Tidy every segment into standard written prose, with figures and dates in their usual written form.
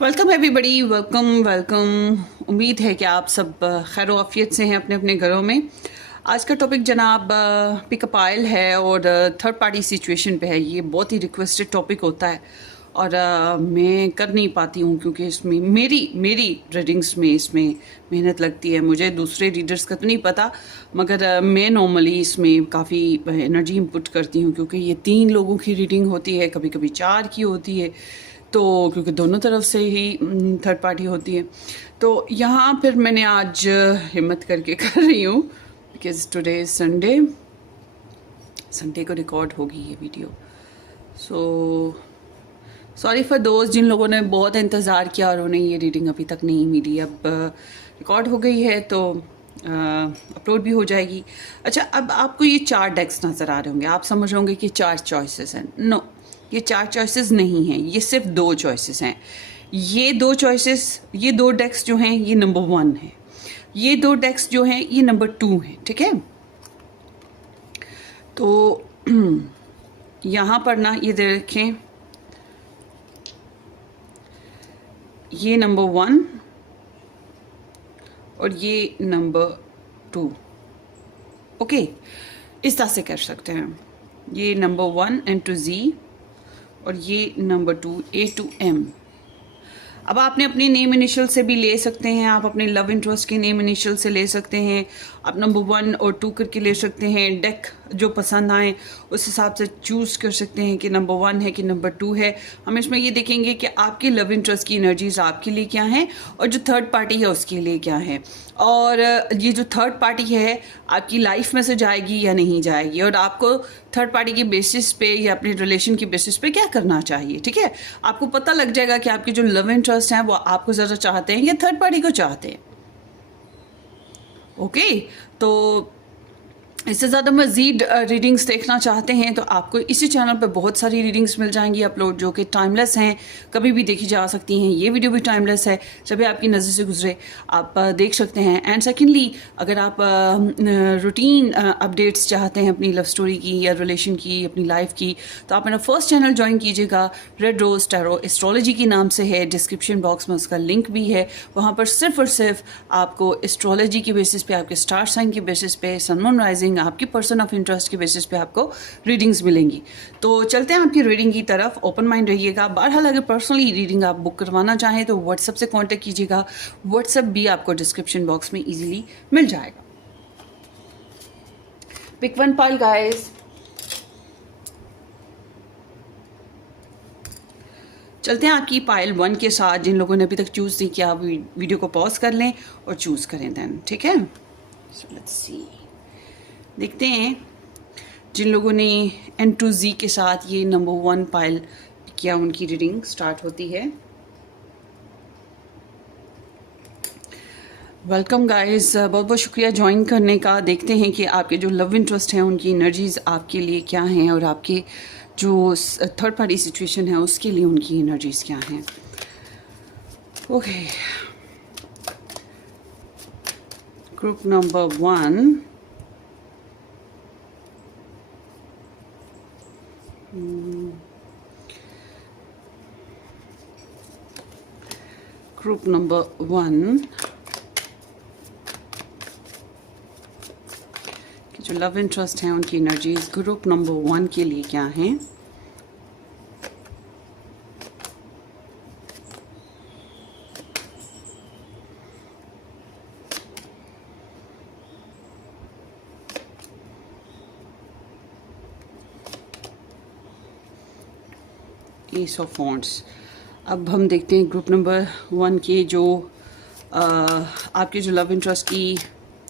Welcome everybody, welcome welcome. उम्मीद है कि आप सब खैर आफियत से हैं अपने अपने घरों में। आज का टॉपिक जनाब पिकअप आयल है और थर्ड पार्टी सिचुएशन पे है। ये बहुत ही रिक्वेस्टेड टॉपिक होता है और मैं कर नहीं पाती हूँ क्योंकि इसमें मेरी रीडिंग्स में इसमें मेहनत लगती है। मुझे दूसरे रीडर्स का तो नहीं पता, मगर मैं नॉर्मली इसमें काफ़ी एनर्जी इनपुट करती हूँ क्योंकि ये 3 लोगों की रीडिंग होती है, कभी कभी 4 की होती है, तो क्योंकि दोनों तरफ से ही थर्ड पार्टी होती है। तो यहाँ फिर मैंने आज हिम्मत करके कर रही हूँ बिकॉज टुडे इज़ संडे को रिकॉर्ड होगी ये वीडियो। सो सॉरी फॉर दोस्त जिन लोगों ने बहुत इंतज़ार किया और उन्हें ये रीडिंग अभी तक नहीं मिली। अब रिकॉर्ड हो गई है तो अपलोड भी हो जाएगी। अच्छा, अब आपको ये 4 डेक्स नज़र आ रहे होंगे, आप समझ होंगे कि 4 चॉइसेस हैं। नो, ये 4 चॉइसेस नहीं हैं, ये सिर्फ 2 चॉइसेस हैं। ये 2 चॉइसेस, ये 2 डेक्स जो हैं ये नंबर 1 है, ये 2 डेक्स जो हैं ये नंबर 2 हैं। ठीक है, तो यहाँ पर ना ये देखें, ये नंबर 1 और ये नंबर 2। ओके, इस तरह से कर सकते हैं। ये नंबर 1 एंड टू Z और ये नंबर 2 A to M। अब आपने अपने नेम इनिशियल से भी ले सकते हैं, आप अपने लव इंटरेस्ट के नेम इनिशियल से ले सकते हैं, आप नंबर 1 और 2 करके ले सकते हैं। डेक जो पसंद आए उस हिसाब से चूज़ कर सकते हैं कि नंबर 1 है कि नंबर 2 है। हम इसमें ये देखेंगे कि आपकी लव इंटरेस्ट की एनर्जीज आपके लिए क्या हैं और जो थर्ड पार्टी है उसके लिए क्या है, और ये जो थर्ड पार्टी है आपकी लाइफ में से जाएगी या नहीं जाएगी, और आपको थर्ड पार्टी के बेसिस पे या अपने रिलेशन की बेसिस पे क्या करना चाहिए। ठीक है, आपको पता लग जाएगा कि आपके जो लव इंटरेस्ट हैं वो आपको ज़्यादा चाहते हैं या थर्ड पार्टी को चाहते हैं। ओके, तो इससे ज़्यादा मज़ीद रीडिंग्स देखना चाहते हैं तो आपको इसी चैनल पर बहुत सारी रीडिंग्स मिल जाएंगी अपलोड, जो कि टाइमलेस हैं, कभी भी देखी जा सकती हैं। ये वीडियो भी टाइमलेस है, जब भी आपकी नज़र से गुजरे आप देख सकते हैं। एंड सेकेंडली, अगर आप रूटीन अपडेट्स चाहते हैं अपनी लव स्टोरी की या रिलेशन की, अपनी लाइफ की, तो आप मेरा फर्स्ट चैनल ज्वाइन कीजिएगा, रेड रोज टैरो एस्ट्रोलॉजी के नाम से है। डिस्क्रिप्शन बॉक्स में उसका लिंक भी है। वहाँ पर सिर्फ और सिर्फ आपको एस्ट्रोलॉजी की बेसिस पे, आपके स्टार साइन की बेसिस पे, सन मून राइजिंग, आपकी पर्सन ऑफ इंटरेस्ट की बेसिस पे आपको रीडिंग्स मिलेंगी। तो चलते हैं आपकी रीडिंग की तरफ। ओपन माइंड रहिएगा। बहरहाल अगर पर्सनली रीडिंग आप बुक करवाना चाहें तो व्हाट्सएप से कांटेक्ट कीजिएगा। व्हाट्सएप भी आपको डिस्क्रिप्शन बॉक्स में इजीली मिल जाएगा। Pick one pile guys. चलते हैं आपकी पाइल 1 के साथ। जिन लोगों ने अभी तक चूज़ नहीं किया वीडियो को पॉज कर लें और चूज़ करें देन। ठीक है, सो लेट्स सी, देखते हैं जिन लोगों ने N to Z के साथ ये नंबर 1 पाइल किया उनकी रीडिंग स्टार्ट होती है। वेलकम गाइस, बहुत बहुत शुक्रिया ज्वाइन करने का। देखते हैं कि आपके जो लव इंटरेस्ट हैं उनकी एनर्जीज आपके लिए क्या हैं और आपके जो थर्ड पार्टी सिचुएशन है उसके लिए उनकी एनर्जीज क्या हैं। Okay, group number 1, group number 1 कि जो लव इंटरेस्ट हैं उनकी एनर्जीज ग्रुप नंबर 1 के लिए क्या हैं। S of wands. अब हम देखते हैं ग्रुप नंबर 1 के जो आपके जो लव इंटरेस्ट की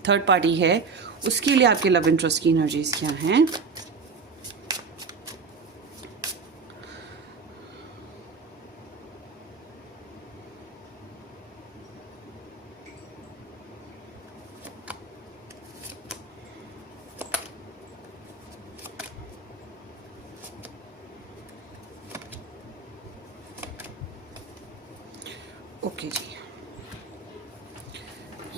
थर्ड पार्टी है उसके लिए आपके लव इंटरेस्ट की एनर्जीज क्या हैं। ओके जी,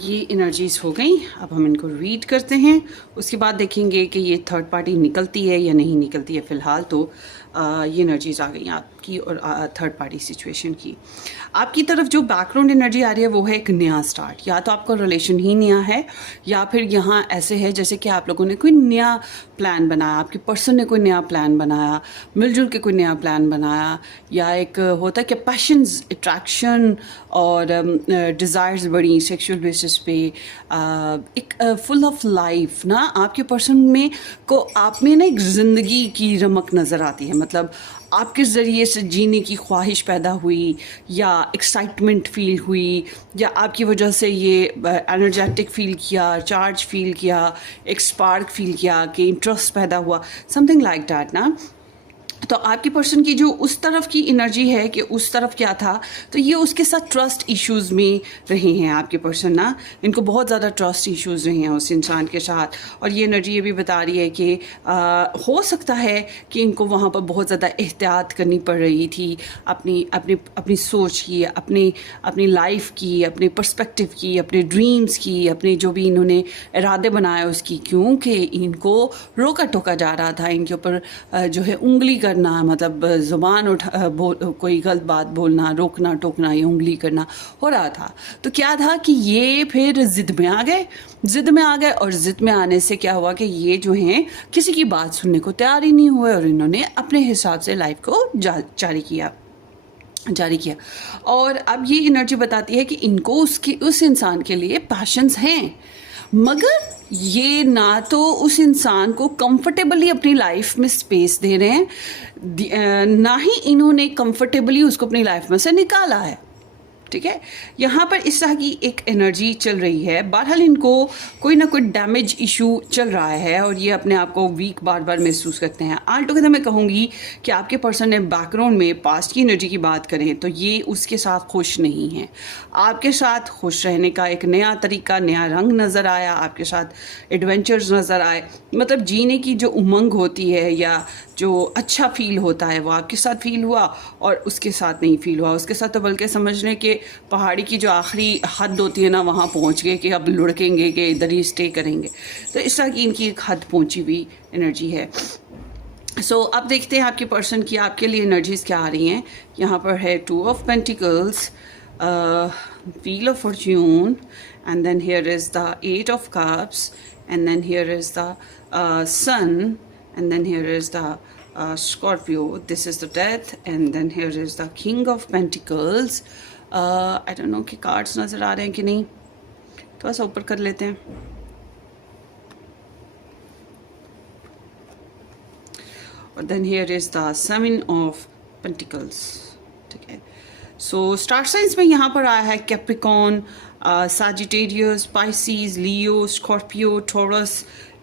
ये एनर्जीज हो गई। अब हम इनको रीड करते हैं, उसके बाद देखेंगे कि ये थर्ड पार्टी निकलती है या नहीं निकलती है। फ़िलहाल तो ये एनर्जीज आ गई आपकी और थर्ड पार्टी सिचुएशन की। आपकी तरफ जो बैकग्राउंड एनर्जी आ रही है वो है एक नया स्टार्ट, या तो आपका रिलेशन ही नया है या फिर यहाँ ऐसे है जैसे कि आप लोगों ने कोई नया प्लान बनाया, आपके पर्सन ने कोई नया प्लान बनाया, मिलजुल के कोई नया प्लान बनाया, या एक होता है कि पैशंस, अट्रैक्शन और डिज़ायर्स बड़ी सेक्सुअल बेसिस पे, एक फुल ऑफ लाइफ ना आपके पर्सन में को आप में ना एक ज़िंदगी की रमक नज़र आती है। मतलब आपके ज़रिए से जीने की ख्वाहिश पैदा हुई, या एक्साइटमेंट फील हुई, या आपकी वजह से ये एनर्जेटिक फील किया, चार्ज फील किया, एक स्पार्क फील किया कि इंटरेस्ट पैदा हुआ, समथिंग लाइक दैट ना। तो आपकी पर्सन की जो उस तरफ की एनर्जी है कि उस तरफ क्या था, तो ये उसके साथ ट्रस्ट इश्यूज़ में रहे हैं आपके पर्सन ना, इनको बहुत ज़्यादा ट्रस्ट इश्यूज़ रहे हैं उस इंसान के साथ। और ये एनर्जी ये भी बता रही है कि हो सकता है कि इनको वहाँ पर बहुत ज़्यादा एहतियात करनी पड़ रही थी अपनी अपनी अपनी सोच की, अपनी लाइफ की, अपने पर्सपेक्टिव की, अपने ड्रीम्स की, अपने जो भी इन्होंने इरादे बनाए उसकी, क्योंकि इनको रोका टोका जा रहा था, इनके ऊपर जो है उंगली करना, मतलब ज़ुबान कोई गलत बात बोलना, रोकना टोकना या उंगली करना हो रहा था। तो क्या था कि ये फिर ज़िद में आ गए, और ज़िद में आने से क्या हुआ कि ये जो हैं किसी की बात सुनने को तैयार ही नहीं हुए और इन्होंने अपने हिसाब से लाइफ को जारी किया। और अब ये एनर्जी बताती है कि इनको उस इंसान के लिए पैशंस हैं, मगर ये ना तो उस इंसान को कंफर्टेबली अपनी लाइफ में स्पेस दे रहे हैं, ना ही इन्होंने कंफर्टेबली उसको अपनी लाइफ में से निकाला है। ठीक है, यहाँ पर इस तरह की एक एनर्जी चल रही है। बहरहाल इनको कोई ना कोई डैमेज इशू चल रहा है और ये अपने आप को वीक बार बार महसूस करते हैं। ऑल टुगेदर मैं कहूँगी कि आपके पर्सन ने बैकग्राउंड में पास्ट की एनर्जी की बात करें तो ये उसके साथ खुश नहीं है। आपके साथ खुश रहने का एक नया तरीका, नया रंग नज़र आया, आपके साथ एडवेंचर्स नज़र आए, मतलब जीने की जो उमंग होती है या जो अच्छा फील होता है वो आपके साथ फील हुआ और उसके साथ नहीं फील हुआ। उसके साथ तो बल्कि समझ लें कि पहाड़ी की जो आखिरी हद होती है ना, वहाँ पहुँच गए कि अब लुढ़केंगे कि इधर ही स्टे करेंगे। तो इस तरह की इनकी एक हद पहुँची हुई एनर्जी है। सो अब देखते हैं आपके पर्सन की आपके लिए एनर्जीज क्या आ रही हैं। यहाँ पर है 2 of pentacles, wheel of fortune, and then here is the 8 of cups, and then here is the sun, and then here is the Scorpio. This is the death, and then here is the King of Pentacles. I don't know कि cards नज़र आ रहे हैं कि नहीं, थोड़ा सा ऊपर कर लेते हैं। और then here is the 7 of Pentacles. ठीक है, सो स्टार साइंस में यहाँ पर आया है Capricorn, Sagittarius, Pisces, Leo, Scorpio, Taurus,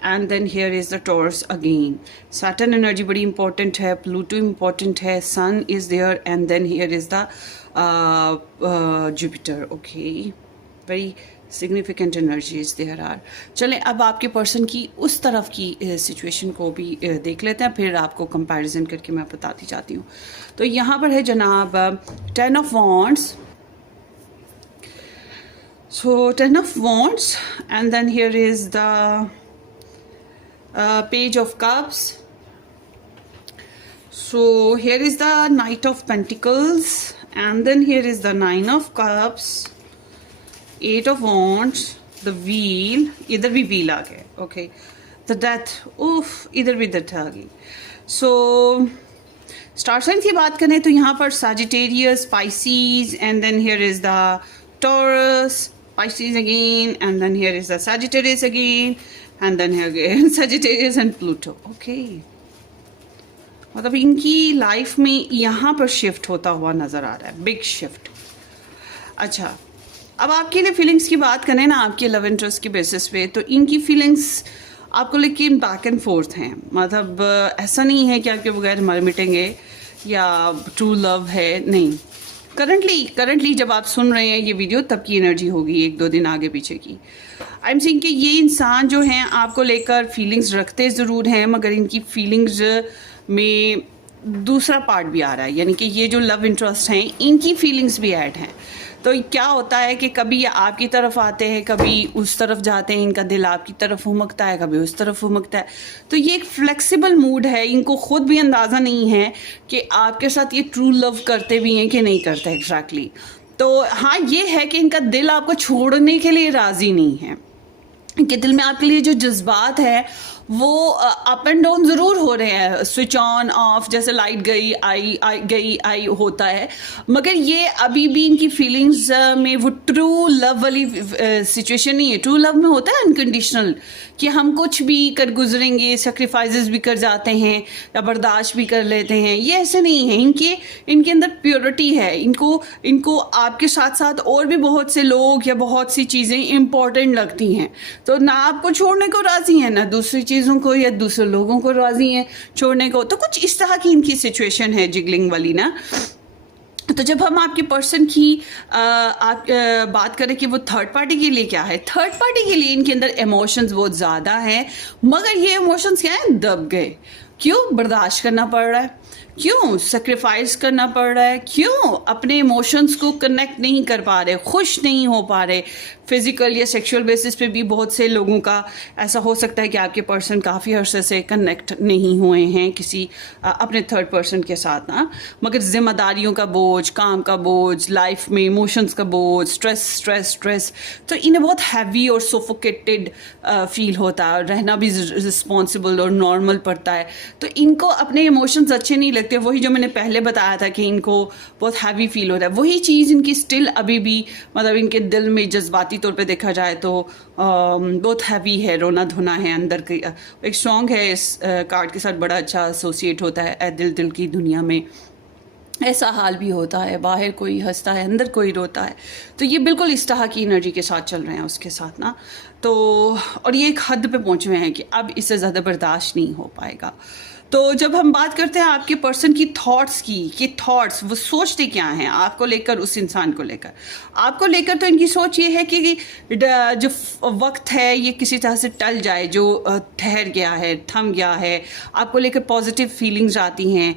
and then here is the Taurus again. Saturn energy बड़ी important है, Pluto important है, Sun is there, and then here is the Jupiter. Okay, very significant energies there are. चलें अब आपके person की उस तरफ की सिचुएशन को भी देख लेते हैं, फिर आपको कंपैरिजन करके मैं बताती जाती हूँ। तो यहाँ पर है जनाब 10 of Wands. So 10 of Wands, and then here is the Page of Cups. So here is the Knight of Pentacles, and then here is the 9 of Cups, 8 of Wands, the Wheel, इधर भी Wheel आ गया, okay, the Death, उफ, इधर भी Death आ गई। So star signs की बात करें तो यहाँ पर Sagittarius, Pisces, and then here is the Taurus, Pisces again, and then here is the Sagittarius again, and then here again Sagittarius and Pluto. Okay, मतलब इनकी लाइफ में यहाँ पर शिफ्ट होता हुआ नज़र आ रहा है, बिग शिफ्ट। अच्छा, अब आपके लिए फीलिंग्स की बात करें ना, आपके लव इंटरेस्ट की बेसिस पे, तो इनकी फीलिंग्स आपको लेकिन बैक एंड फोर्थ हैं। मतलब ऐसा नहीं है कि आपके बगैर मर मिटेंगे या ट्रू लव है, नहीं। करंटली जब आप सुन रहे हैं ये वीडियो तब की एनर्जी होगी, 1-2 दिन आगे पीछे की। आई एम सेइंग कि ये इंसान जो हैं आपको लेकर फीलिंग्स रखते ज़रूर हैं, मगर इनकी फीलिंग्स में दूसरा पार्ट भी आ रहा है, यानी कि ये जो लव इंटरेस्ट हैं इनकी फीलिंग्स भी ऐड हैं। तो क्या होता है कि कभी ये आपकी तरफ आते हैं, कभी उस तरफ जाते हैं, इनका दिल आपकी तरफ हुमकता है, कभी उस तरफ हुमकता है। तो ये एक फ्लेक्सिबल मूड है, इनको खुद भी अंदाज़ा नहीं है कि आपके साथ ये ट्रू लव करते भी हैं कि नहीं करते एग्जैक्टली। तो हाँ, ये है कि इनका दिल आपको छोड़ने के लिए राज़ी नहीं है, कि दिल में आपके लिए जो जज्बात है वो अप एंड डाउन ज़रूर हो रहे हैं, स्विच ऑन ऑफ, जैसे लाइट गई आई होता है, मगर ये अभी भी इनकी फीलिंग्स में वो ट्रू लव वाली सिचुएशन नहीं है। ट्रू लव में होता है अनकंडीशनल, कि हम कुछ भी कर गुजरेंगे, सेक्रीफाइसेस भी कर जाते हैं या बर्दाश्त भी कर लेते हैं। ये ऐसे नहीं है, इनके अंदर प्योरिटी है। इनको आपके साथ साथ और भी बहुत से लोग या बहुत सी चीज़ें इम्पॉर्टेंट लगती हैं, तो ना आपको छोड़ने को राज़ी हैं, ना दूसरी चीज़ों को या दूसरे लोगों को राज़ी हैं छोड़ने को। तो कुछ इस तरह की इनकी सिचुएशन है जिगलिंग वाली ना। तो जब हम आपके पर्सन की बात करें कि वो थर्ड पार्टी के लिए क्या है, थर्ड पार्टी के लिए इनके अंदर इमोशंस बहुत ज़्यादा हैं, मगर ये इमोशंस क्या हैं, दब गए। क्यों? बर्दाश्त करना पड़ रहा है, क्यों सेक्रीफाइस करना पड़ रहा है, क्यों अपने इमोशंस को कनेक्ट नहीं कर पा रहे, खुश नहीं हो पा रहे। फिज़िकल या सेक्सुअल बेसिस पे भी बहुत से लोगों का ऐसा हो सकता है कि आपके पर्सन काफ़ी अरसे से कनेक्ट नहीं हुए हैं किसी अपने थर्ड पर्सन के साथ ना, मगर जिम्मेदारियों का बोझ, काम का बोझ, लाइफ में इमोशंस का बोझ, स्ट्रेस, तो इन्हें बहुत हैवी और सोफोकेटेड फील होता है, और रहना भी रिस्पॉन्सिबल और नॉर्मल पड़ता है। तो इनको अपने इमोशंस अच्छे नहीं लगते। वही जो मैंने पहले बताया था कि इनको बहुत हैवी फील होता है, वही चीज़ इनकी स्टिल अभी भी, मतलब इनके दिल में जज्बाती तौर पे देखा जाए तो बहुत हैवी है, रोना धोना है अंदर की। एक सॉन्ग है इस कार्ड के साथ बड़ा अच्छा एसोसिएट होता है, ए दिल दिल की दुनिया में ऐसा हाल भी होता है, बाहर कोई हंसता है अंदर कोई रोता है। तो ये बिल्कुल इस तरह की एनर्जी के साथ चल रहे हैं उसके साथ ना। तो और ये एक हद पे पहुंचे हुए हैं कि अब इससे ज़्यादा बर्दाश्त नहीं हो पाएगा। तो जब हम बात करते हैं आपके पर्सन की थॉट्स की, कि थॉट्स वो सोचते क्या हैं आपको लेकर, उस इंसान को लेकर, आपको लेकर, तो इनकी सोच ये है कि जो वक्त है ये किसी तरह से टल जाए, जो ठहर गया है, थम गया है। आपको लेकर पॉजिटिव फीलिंग्स आती हैं,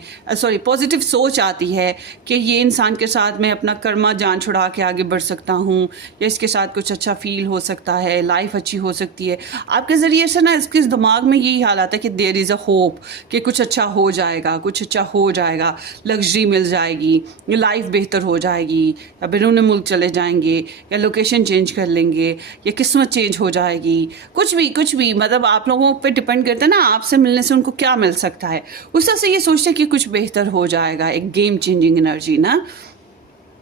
पॉजिटिव सोच आती है कि ये इंसान के साथ मैं अपना कर्मा जान छुड़ा के आगे बढ़ सकता हूँ, या इसके साथ कुछ अच्छा फील हो सकता है, लाइफ अच्छी हो सकती है। आपके ज़रिए से ना इसके दिमाग में यही हाल आता है कि देयर इज़ अ होप, कि कुछ अच्छा हो जाएगा, कुछ अच्छा हो जाएगा, लग्जरी मिल जाएगी, लाइफ बेहतर हो जाएगी, या बैरून मुल्क चले जाएंगे, या लोकेशन चेंज कर लेंगे, या किस्मत चेंज हो जाएगी, कुछ भी, मतलब आप लोगों पे डिपेंड करता है ना, आपसे मिलने से उनको क्या मिल सकता है। उस तरह से ये सोचते हैं कि कुछ बेहतर हो जाएगा, एक गेम चेंजिंग एनर्जी ना।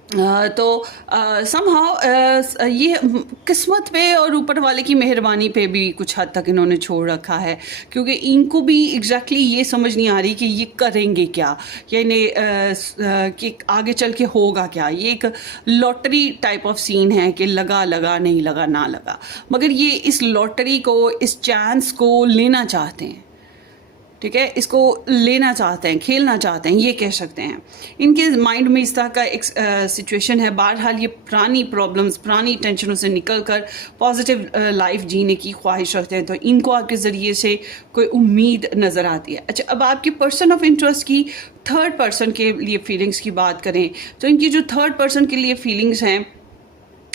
तो समहाउ ये किस्मत पे और ऊपर वाले की मेहरबानी पे भी कुछ हद तक इन्होंने छोड़ रखा है, क्योंकि इनको भी एग्जैक्टली ये समझ नहीं आ रही कि ये करेंगे क्या, या इन्हें कि आगे चल के होगा क्या। ये एक लॉटरी टाइप ऑफ सीन है कि लगा नहीं लगा ना लगा, मगर ये इस लॉटरी को, इस चांस को लेना चाहते हैं, ठीक है, इसको लेना चाहते हैं, खेलना चाहते हैं, ये कह सकते हैं। इनके माइंड में इस तरह का एक सिचुएशन है। बहरहाल ये पुरानी प्रॉब्लम्स, पुरानी टेंशनों से निकल कर पॉजिटिव लाइफ जीने की ख्वाहिश रखते हैं, तो इनको आपके ज़रिए से कोई उम्मीद नज़र आती है। अच्छा, अब आपके पर्सन ऑफ इंटरेस्ट की थर्ड पर्सन के लिए फीलिंग्स की बात करें, तो इनकी जो थर्ड पर्सन के लिए फीलिंग्स हैं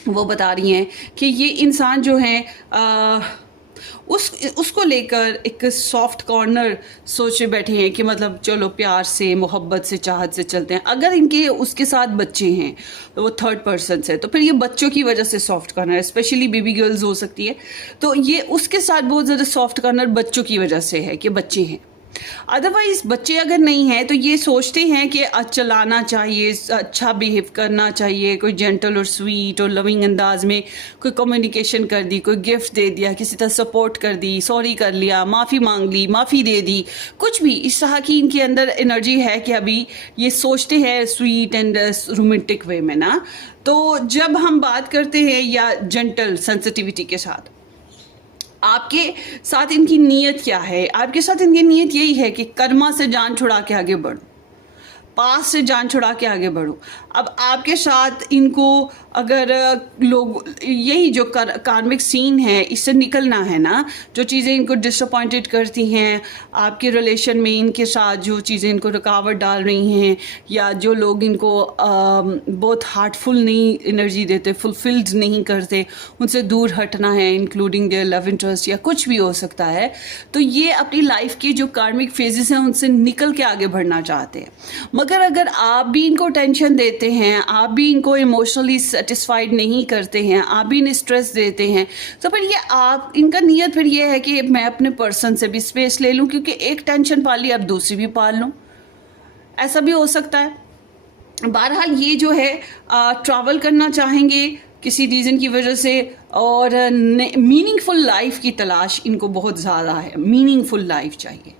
वो बता रही हैं कि ये इंसान जो है उसको लेकर एक सॉफ्ट कॉर्नर सोचे बैठे हैं कि मतलब चलो प्यार से, मोहब्बत से, चाहत से चलते हैं। अगर इनके उसके साथ बच्चे हैं तो वो थर्ड पर्सन से, तो फिर ये बच्चों की वजह से soft corner, specially baby girls हो सकती है, तो ये उसके साथ बहुत ज़्यादा सॉफ्ट कॉर्नर बच्चों की वजह से है कि बच्चे हैं। अदरवाइज बच्चे अगर नहीं हैं तो ये सोचते हैं कि चलाना चाहिए, अच्छा बिहेव करना चाहिए, कोई जेंटल और स्वीट और लविंग अंदाज में कोई कम्युनिकेशन कर दी, कोई गिफ्ट दे दिया, किसी तरह सपोर्ट कर दी, सॉरी कर लिया, माफ़ी मांग ली, माफ़ी दे दी, कुछ भी इस तरह की इनके अंदर एनर्जी है कि अभी ये सोचते हैं स्वीट एंड रोमांटिक वे में ना। तो जब हम बात करते हैं या जेंटल सेंसिटिविटी के साथ, आपके साथ इनकी नीयत क्या है? आपके साथ इनकी नीयत यही है कि कर्मा से जान छुड़ा के आगे बढ़ो। पास से जान छुड़ा के आगे बढ़ो। अब आपके साथ इनको अगर लोग यही जो कार्मिक सीन है इससे निकलना है ना, जो चीज़ें इनको डिसअपॉइंटेड करती हैं आपके रिलेशन में, इनके साथ जो चीज़ें इनको रुकावट डाल रही हैं, या जो लोग इनको बहुत हार्टफुल नहीं एनर्जी देते, फुलफिल्ड नहीं करते, उनसे दूर हटना है, इंक्लूडिंग देयर लव इंटरेस्ट या कुछ भी हो सकता है। तो ये अपनी लाइफ की जो कार्मिक फेजेस हैं उनसे निकल के आगे बढ़ना चाहते हैं। मगर अगर आप भी इनको टेंशन देते हैं, आप भी इनको इमोशनली सेटिस्फाइड नहीं करते हैं, आप भी इन्हें स्ट्रेस देते हैं, तो फिर ये आप इनका नीयत फिर ये है कि मैं अपने पर्सन से भी स्पेस ले लूं, क्योंकि एक टेंशन पाल ली अब दूसरी भी पाल लूं, ऐसा भी हो सकता है। बहरहाल ये जो है ट्रैवल करना चाहेंगे किसी रीज़न की वजह से, और मीनिंगफुल लाइफ की तलाश इनको बहुत ज़्यादा है। मीनिंगफुल लाइफ चाहिए,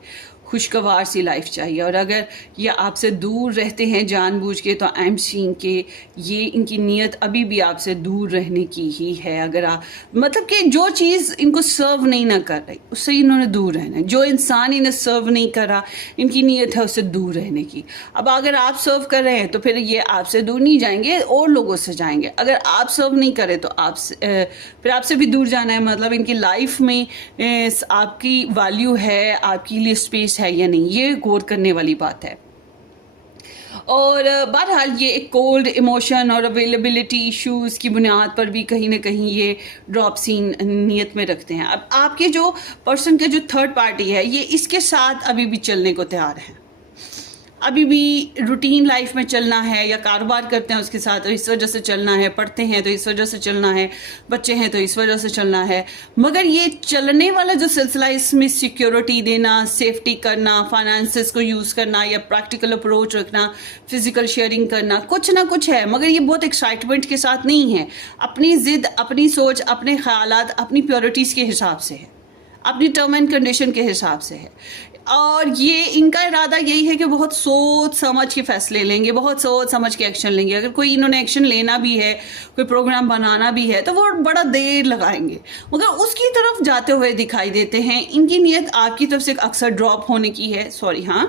खुशगवार सी लाइफ चाहिए। और अगर ये आपसे दूर रहते हैं जानबूझ के, तो आई एम सीइंग के ये इनकी नीयत अभी भी आपसे दूर रहने की ही है। अगर आप मतलब कि जो चीज़ इनको सर्व नहीं ना कर रही उससे इन्होंने दूर रहना है। जो इंसान इन्हें सर्व नहीं करा, इनकी नीयत है उससे दूर रहने की। अब अगर आप सर्व कर रहे हैं तो फिर ये आपसे दूर नहीं जाएंगे, और लोगों से जाएंगे। अगर आप सर्व नहीं करें तो फिर आपसे भी दूर जाना है। मतलब इनकी लाइफ में आपकी वैल्यू है, आपके लिए स्पेस है या नहीं, ये गौर करने वाली बात है। और बहरहाल ये एक कोल्ड इमोशन और अवेलेबिलिटी इश्यूज की बुनियाद पर भी कहीं ना कहीं ये ड्रॉप सीन नियत में रखते हैं। अब आपके जो पर्सन के जो थर्ड पार्टी है ये इसके साथ अभी भी चलने को तैयार है, अभी भी रूटीन लाइफ में चलना है, या कारोबार करते हैं उसके साथ तो इस वजह से चलना है, पढ़ते हैं तो इस वजह से चलना है, बच्चे हैं तो इस वजह से चलना है। मगर ये चलने वाला जो सिलसिला, इसमें सिक्योरिटी देना, सेफ्टी करना, फाइनेंसेस को यूज़ करना, या प्रैक्टिकल अप्रोच रखना, फिजिकल शेयरिंग करना, कुछ ना कुछ है। मगर ये बहुत एक्साइटमेंट के साथ नहीं है, अपनी ज़िद, अपनी सोच, अपने ख्यालात, अपनी प्योरिटीज़ के हिसाब से है, अपनी टर्म एंड कंडीशन के हिसाब से है। और ये इनका इरादा यही है कि बहुत सोच समझ के फैसले लेंगे, बहुत सोच समझ के एक्शन लेंगे। अगर कोई इन्होंने एक्शन लेना भी है, कोई प्रोग्राम बनाना भी है, तो वो बड़ा देर लगाएंगे, मगर उसकी तरफ जाते हुए दिखाई देते हैं। इनकी नीयत आपकी तरफ से अक्सर ड्रॉप होने की है, सॉरी हाँ।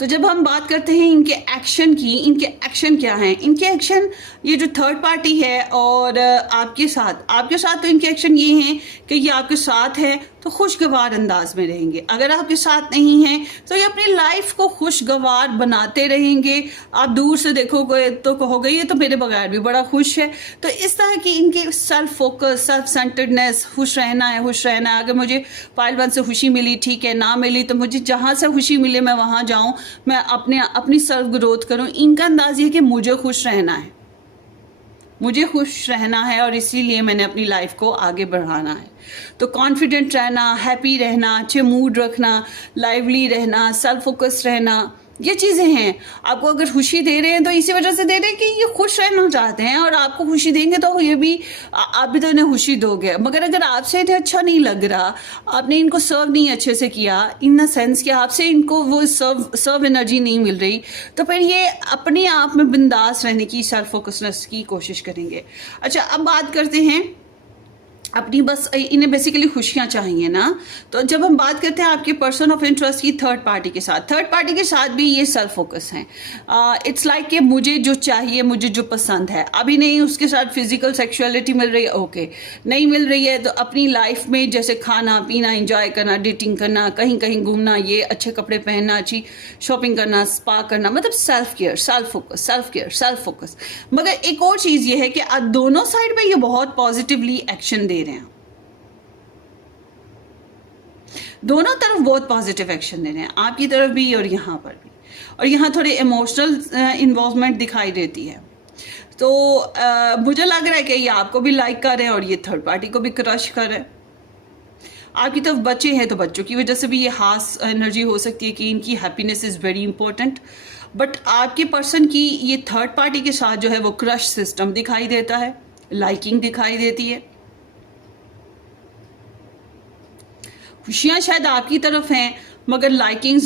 तो जब हम बात करते हैं इनके एक्शन की, इनके एक्शन क्या हैं? इनके एक्शन, ये जो थर्ड पार्टी है और आपके साथ तो इनके एक्शन ये हैं कि ये आपके साथ है तो खुशगवार अंदाज में रहेंगे। अगर आपके साथ नहीं है तो ये अपनी लाइफ को खुशगवार बनाते रहेंगे। आप दूर से देखोगे तो कहोगे ये तो मेरे बगैर भी बड़ा खुश है। तो इस तरह की इनकी सेल्फ फोकस, सेल्फ सेंटर्डनेस, खुश रहना है, खुश रहना है। अगर मुझे पाइल 1 से खुशी मिली ठीक है, ना मिली तो मुझे जहाँ से खुशी मिले मैं वहाँ जाऊँ, मैं अपनी सेल्फ ग्रोथ करूँ। इनका अंदाज ये कि मुझे खुश रहना है, मुझे खुश रहना है और इसीलिए मैंने अपनी लाइफ को आगे बढ़ाना है। तो कॉन्फिडेंट रहना, हैप्पी रहना, अच्छे मूड रखना, लाइवली रहना, सेल्फ फोकस रहना, ये चीज़ें हैं। आपको अगर खुशी दे रहे हैं तो इसी वजह से दे रहे हैं कि ये खुश रहना चाहते हैं, और आपको खुशी देंगे तो ये भी, आप भी तो इन्हें खुशी दोगे। मगर अगर आपसे इन्हें अच्छा नहीं लग रहा, आपने इनको सर्व नहीं अच्छे से किया, इन द सेंस कि आपसे इनको वो सर्व एनर्जी नहीं मिल रही, तो फिर ये अपने आप में बिंदास रहने की, सेल्फ फोकसनेस की कोशिश करेंगे। अच्छा, अब बात करते हैं अपनी, बस इन्हें बेसिकली खुशियाँ चाहिए ना। तो जब हम बात करते हैं आपके पर्सन ऑफ इंटरेस्ट की थर्ड पार्टी के साथ भी ये सेल्फ फोकस हैं। इट्स लाइक कि मुझे जो चाहिए, मुझे जो पसंद है, अभी नहीं उसके साथ फिजिकल सेक्सुअलिटी मिल रही है, ओके, नहीं मिल रही है तो अपनी लाइफ में जैसे खाना पीना, इंजॉय करना, डेटिंग करना, कहीं कहीं घूमना, ये अच्छे कपड़े पहनना, अच्छी शॉपिंग करना, स्पा करना, मतलब self care, self focus, self care, self focus. मगर एक और चीज़ ये है कि दोनों साइड पे ये बहुत पॉजिटिवली एक्शन दे रहे हैं, दोनों तरफ बहुत पॉजिटिव एक्शन दे रहे हैं, आपकी तरफ भी और यहाँ पर भी। और यहाँ थोड़ी इमोशनल इन्वॉल्वमेंट दिखाई देती है। तो मुझे लग रहा है कि ये आपको भी लाइक कर रहे हैं और ये थर्ड पार्टी को भी क्रश कर रहे हैं। आपकी तरफ बच्चे हैं तो बच्चों की वजह से भी ये हास एनर्जी हो सकती है कि इनकी happiness is very important. But आपके पर्सन की ये थर्ड पार्टी के साथ जो है वो क्रश सिस्टम दिखाई देता है, लाइकिंग दिखाई देती है। खुशियाँ शायद आपकी तरफ हैं मगर लाइकिंग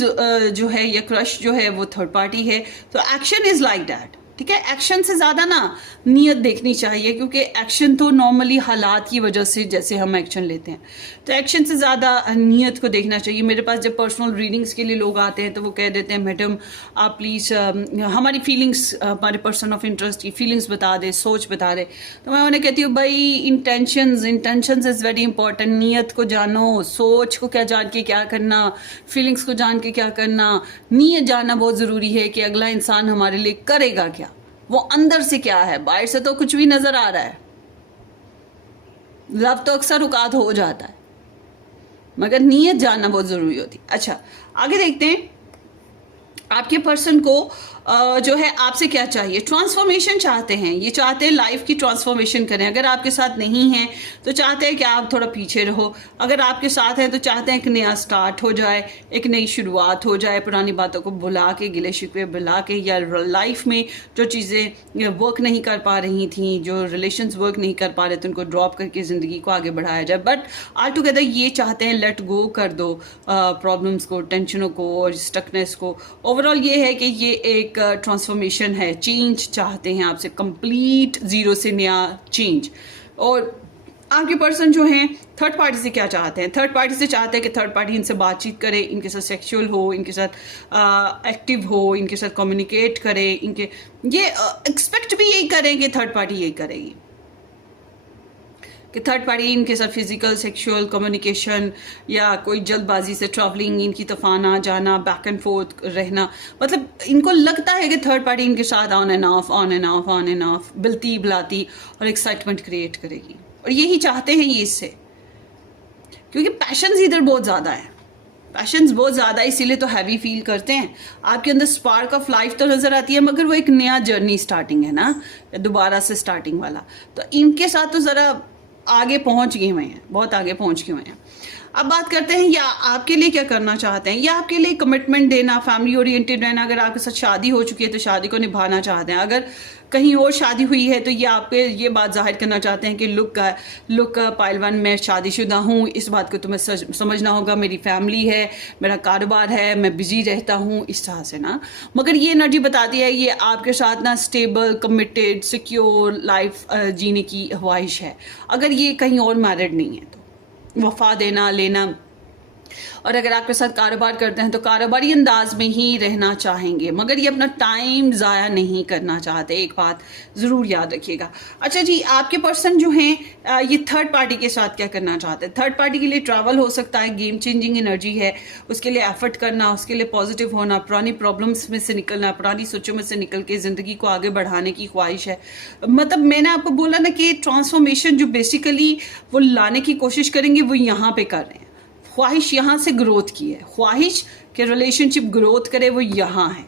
जो है या क्रश जो है वो थर्ड पार्टी है। तो एक्शन इज़ लाइक दैट, ठीक है। एक्शन से ज़्यादा ना नीयत देखनी चाहिए, क्योंकि एक्शन तो नॉर्मली हालात की वजह से जैसे हम एक्शन लेते हैं, तो एक्शन से ज़्यादा नीयत को देखना चाहिए। मेरे पास जब पर्सनल रीडिंग्स के लिए लोग आते हैं तो वो कह देते हैं मैडम आप प्लीज़ हमारी फीलिंग्स, हमारे पर्सन ऑफ इंटरेस्ट की फीलिंग्स बता दे, सोच बता दे। तो मैं उन्हें कहती हूँ भाई इंटेंशंस इज़ वेरी इंपॉर्टेंट। नीयत को जानो, सोच को क्या जान के क्या करना, फीलिंग्स को जान के क्या करना, नीयत जानना बहुत ज़रूरी है कि अगला इंसान हमारे लिए करेगा क्या, वो अंदर से क्या है। बाहर से तो कुछ भी नजर आ रहा है, लव तो अक्सर औकात हो जाता है, मगर नीयत जानना बहुत जरूरी होती है। अच्छा, आगे देखते हैं आपके पर्सन को जो है आपसे क्या चाहिए। ट्रांसफॉर्मेशन चाहते हैं, ये चाहते हैं लाइफ की ट्रांसफॉर्मेशन करें। अगर आपके साथ नहीं है तो चाहते हैं कि आप थोड़ा पीछे रहो, अगर आपके साथ हैं तो चाहते हैं एक नया स्टार्ट हो जाए, एक नई शुरुआत हो जाए, पुरानी बातों को भुला के, गिले शिकवे भुला के, या लाइफ में जो चीज़ें वर्क नहीं कर पा रही थी, जो रिलेशंस वर्क नहीं कर पा रहे थे, उनको ड्रॉप करके ज़िंदगी को आगे बढ़ाया जाए। बट ऑल टुगेदर ये चाहते हैं लेट गो कर दो प्रॉब्लम्स को, टेंशनों को और स्टकनेस को। ओवरऑल ये है कि ये एक ट्रांसफॉर्मेशन है, चेंज चाहते हैं आपसे, कंप्लीट जीरो से नया चेंज। और आपके पर्सन जो हैं थर्ड पार्टी से क्या चाहते हैं? थर्ड पार्टी से चाहते हैं कि थर्ड पार्टी इनसे बातचीत करे, इनके साथ सेक्सुअल हो, इनके साथ एक्टिव हो, इनके साथ कम्युनिकेट करे, इनके ये एक्सपेक्ट भी यही करें कि थर्ड पार्टी यही करेगी, कि थर्ड पार्टी इनके साथ फिजिकल सेक्सुअल कम्युनिकेशन या कोई जल्दबाजी से ट्रैवलिंग, इनकी तूफान आ जाना, बैक एंड फोर्थ रहना, मतलब इनको लगता है कि थर्ड पार्टी इनके साथ on and off on and off on and off बिलती बिलाती और एक्साइटमेंट क्रिएट करेगी। और यही चाहते हैं ये इससे, क्योंकि पैशंस इधर बहुत ज़्यादा है, पैशंस बहुत ज़्यादा, इसीलिए तो हैवी फील करते हैं। आपके अंदर स्पार्क ऑफ लाइफ तो नज़र आती है, मगर वो एक नया जर्नी स्टार्टिंग है ना, दोबारा से स्टार्टिंग वाला। तो इनके साथ तो ज़रा आगे पहुंच गए हुए हैं, बहुत आगे पहुंच गए हुए हैं। अब बात करते हैं या आपके लिए क्या करना चाहते हैं, या आपके लिए कमिटमेंट देना, फैमिली ओरिएंटेड रहना। अगर आपके साथ शादी हो चुकी है तो शादी को निभाना चाहते हैं, अगर कहीं और शादी हुई है तो ये आप पे ये बात जाहिर करना चाहते हैं कि लुक पाइलवान, मैं शादीशुदा हूँ, इस बात को तुम्हें समझना होगा, मेरी फैमिली है, मेरा कारोबार है, मैं बिजी रहता हूँ, इस तरह से ना। मगर ये एनर्जी बताती है ये आपके साथ ना स्टेबल, कमिटेड, सिक्योर लाइफ जीने की ख्वाहिश है। अगर ये कहीं और मैरिड नहीं है तो वफा देना लेना। और अगर आपके साथ कारोबार करते हैं तो कारोबारी अंदाज में ही रहना चाहेंगे, मगर ये अपना टाइम ज़ाया नहीं करना चाहते, एक बात ज़रूर याद रखिएगा। अच्छा जी, आपके पर्सन जो हैं ये थर्ड पार्टी के साथ क्या करना चाहते हैं? थर्ड पार्टी के लिए ट्रैवल हो सकता है, गेम चेंजिंग एनर्जी है, उसके लिए एफर्ट करना, उसके लिए पॉजिटिव होना, पुरानी प्रॉब्लम्स में से निकलना, पुरानी सोचों में से निकल के ज़िंदगी को आगे बढ़ाने की ख्वाहिश है। मतलब मैंने आपको बोला ना कि ट्रांसफॉर्मेशन जो बेसिकली वो लाने की कोशिश करेंगे वो यहाँ पे कर रहे हैं। ख्वाहिश यहाँ से ग्रोथ की है, ख्वाहिश के रिलेशनशिप ग्रोथ करे वो यहाँ है,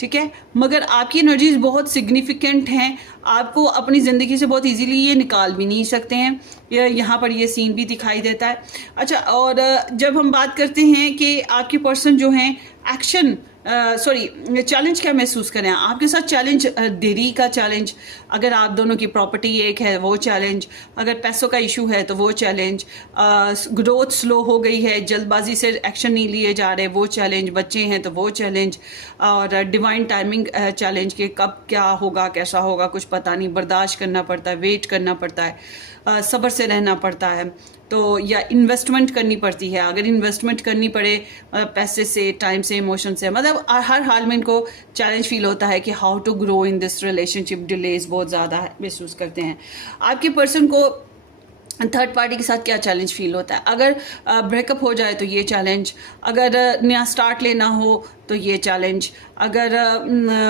ठीक है। मगर आपकी एनर्जीज बहुत सिग्निफिकेंट हैं, आपको अपनी ज़िंदगी से बहुत इजीली ये निकाल भी नहीं सकते हैं, यहाँ पर ये सीन भी दिखाई देता है। अच्छा, और जब हम बात करते हैं कि आपके पर्सन जो हैं एक्शन चैलेंज क्या महसूस करें, आपके साथ चैलेंज देरी का चैलेंज, अगर आप दोनों की प्रॉपर्टी एक है वो चैलेंज, अगर पैसों का इशू है तो वो चैलेंज, ग्रोथ स्लो हो गई है, जल्दबाजी से एक्शन नहीं लिए जा रहे वो चैलेंज, बच्चे हैं तो वो चैलेंज, और डिवाइन टाइमिंग चैलेंज के कब क्या होगा कैसा होगा कुछ पता नहीं, बर्दाश्त करना पड़ता है, वेट करना पड़ता है, सब्र से रहना पड़ता है, तो या इन्वेस्टमेंट करनी पड़ती है। अगर इन्वेस्टमेंट करनी पड़े पैसे से, टाइम से, इमोशन से, मतलब हर हाल में इनको चैलेंज फील होता है कि how to grow in this relationship, delays बहुत ज़्यादा महसूस करते हैं। आपके पर्सन को थर्ड पार्टी के साथ क्या चैलेंज फील होता है? अगर ब्रेकअप हो जाए तो ये चैलेंज, अगर नया स्टार्ट लेना हो तो ये चैलेंज, अगर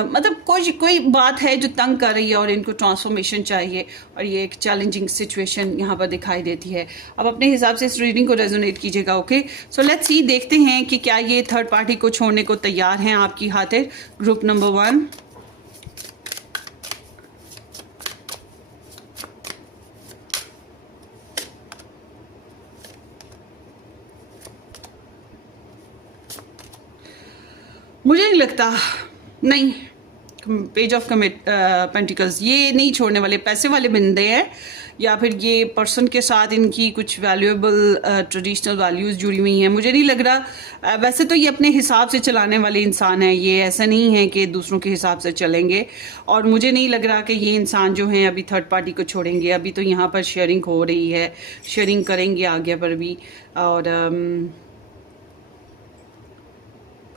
मतलब कोई बात है जो तंग कर रही है और इनको ट्रांसफॉर्मेशन चाहिए, और ये एक चैलेंजिंग सिचुएशन यहाँ पर दिखाई देती है। अब अपने हिसाब से इस रीडिंग को रेजोनेट कीजिएगा, ओके। सो लेट्स सी, देखते हैं कि क्या ये थर्ड पार्टी को छोड़ने को तैयार हैं आपकी खातिर। ग्रुप नंबर 1, मुझे नहीं लगता, नहीं, पेज ऑफ पेंटिकल्स, ये नहीं छोड़ने वाले, पैसे वाले बंदे हैं, या फिर ये पर्सन के साथ इनकी कुछ वैल्यूएबल ट्रेडिशनल वैल्यूज़ जुड़ी हुई हैं। मुझे नहीं लग रहा, वैसे तो ये अपने हिसाब से चलाने वाले इंसान हैं, ये ऐसा नहीं है कि दूसरों के हिसाब से चलेंगे। और मुझे नहीं लग रहा कि ये इंसान जो हैं अभी थर्ड पार्टी को छोड़ेंगे। अभी तो यहाँ पर शेयरिंग हो रही है, शेयरिंग करेंगे आगे पर भी, और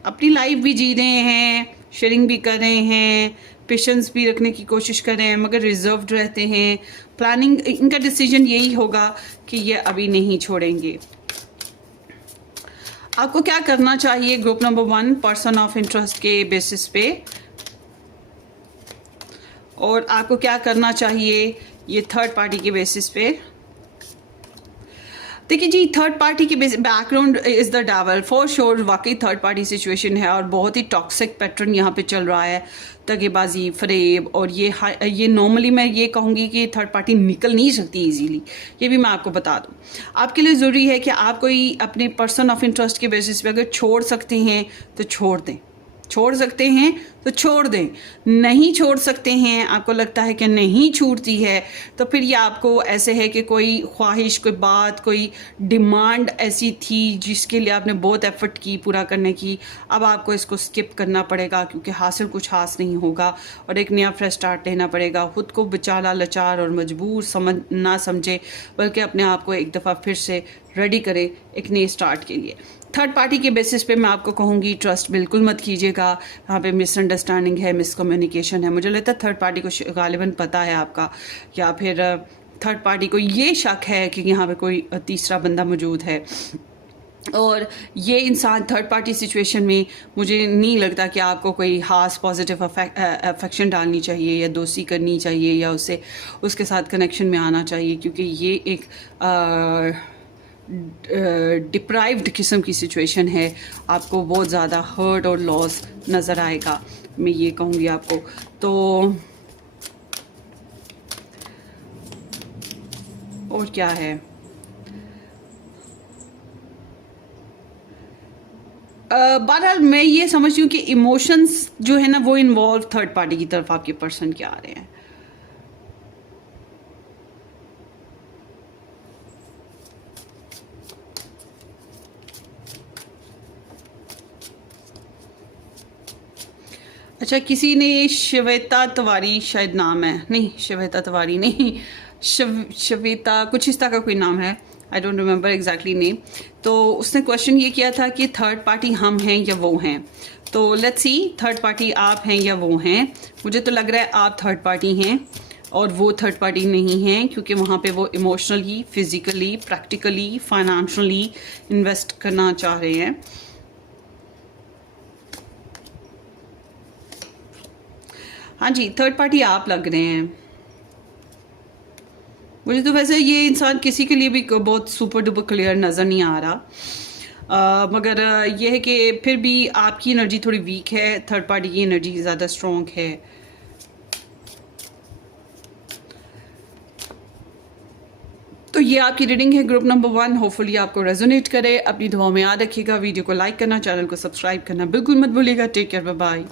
अपनी लाइफ भी जी रहे हैं, शेयरिंग भी कर रहे हैं, पेशेंस भी रखने की कोशिश कर रहे हैं, मगर रिजर्व्ड रहते हैं। प्लानिंग, इनका डिसीजन यही होगा कि ये अभी नहीं छोड़ेंगे। आपको क्या करना चाहिए group number 1 person of interest के बेसिस पे, और आपको क्या करना चाहिए ये थर्ड पार्टी के बेसिस पे। देखिए जी, थर्ड पार्टी की background is the devil for sure. वाकई थर्ड पार्टी सिचुएशन है और बहुत ही टॉक्सिक पैटर्न यहाँ पे चल रहा है, दगेबाजी, फरेब, और ये नॉर्मली मैं ये कहूँगी कि थर्ड पार्टी निकल नहीं सकती इजीली। ये भी मैं आपको बता दूँ। आपके लिए ज़रूरी है कि आप कोई अपने पर्सन ऑफ इंटरेस्ट के बेसिस पे अगर छोड़ सकते हैं तो छोड़ दें, छोड़ सकते हैं तो छोड़ दें। नहीं छोड़ सकते हैं, आपको लगता है कि नहीं छूटती है, तो फिर ये आपको ऐसे है कि कोई ख्वाहिश, कोई बात, कोई डिमांड ऐसी थी जिसके लिए आपने बहुत एफर्ट की पूरा करने की, अब आपको इसको स्किप करना पड़ेगा क्योंकि हासिल कुछ हास नहीं होगा और एक नया फ्रेश स्टार्ट लेना पड़ेगा। खुद को बेचारा, लाचार और मजबूर ना समझे, बल्कि अपने आप को एक दफ़ा फिर से रेडी करे एक नए स्टार्ट के लिए। थर्ड पार्टी के बेसिस पे मैं आपको कहूँगी ट्रस्ट बिल्कुल मत कीजिएगा। यहाँ पे मिसअंडरस्टैंडिंग है, मिसकम्युनिकेशन है। मुझे लगता है थर्ड पार्टी को गालिबन पता है आपका, या फिर थर्ड पार्टी को ये शक है कि यहाँ पे कोई तीसरा बंदा मौजूद है। और ये इंसान थर्ड पार्टी सिचुएशन में मुझे नहीं लगता कि आपको कोई खास पॉजिटिव अफेक्शन डालनी चाहिए या दोस्ती करनी चाहिए या उसके साथ कनेक्शन में आना चाहिए, क्योंकि ये एक डिप्राइव्ड किस्म की सिचुएशन है। आपको बहुत ज़्यादा हर्ट और लॉस नज़र आएगा, मैं ये कहूँगी आपको। तो और क्या है, बहरहाल मैं ये समझती हूँ कि इमोशंस जो है ना वो इन्वॉल्व थर्ड पार्टी की तरफ आपके पर्सन के आ रहे हैं। अच्छा, किसी ने श्वेता तिवारी शायद नाम है, नहीं श्वेता तिवारी नहीं, श्वेता कुछ इस तरह का कोई नाम है, I don't remember exactly name. तो उसने क्वेश्चन ये किया था कि थर्ड पार्टी हम हैं या वो हैं। तो लेट्स सी, थर्ड पार्टी आप हैं या वो हैं। मुझे तो लग रहा है आप थर्ड पार्टी हैं और वो थर्ड पार्टी नहीं हैं, क्योंकि वहाँ पे वो emotionally, physically, practically, financially invest करना चाह रहे हैं। हाँ जी, थर्ड पार्टी आप लग रहे हैं। मुझे तो वैसे ये इंसान किसी के लिए भी बहुत सुपर डुपर क्लियर नज़र नहीं आ रहा, मगर ये है कि फिर भी आपकी एनर्जी थोड़ी वीक है, थर्ड पार्टी की एनर्जी ज़्यादा स्ट्रॉन्ग है। तो ये आपकी रीडिंग है ग्रुप नंबर 1। होपफुली आपको रेजोनेट करे। अपनी दुआओं में याद रखिएगा, वीडियो को लाइक करना, चैनल को सब्सक्राइब करना बिल्कुल मत भूलिएगा। Take care, bye bye.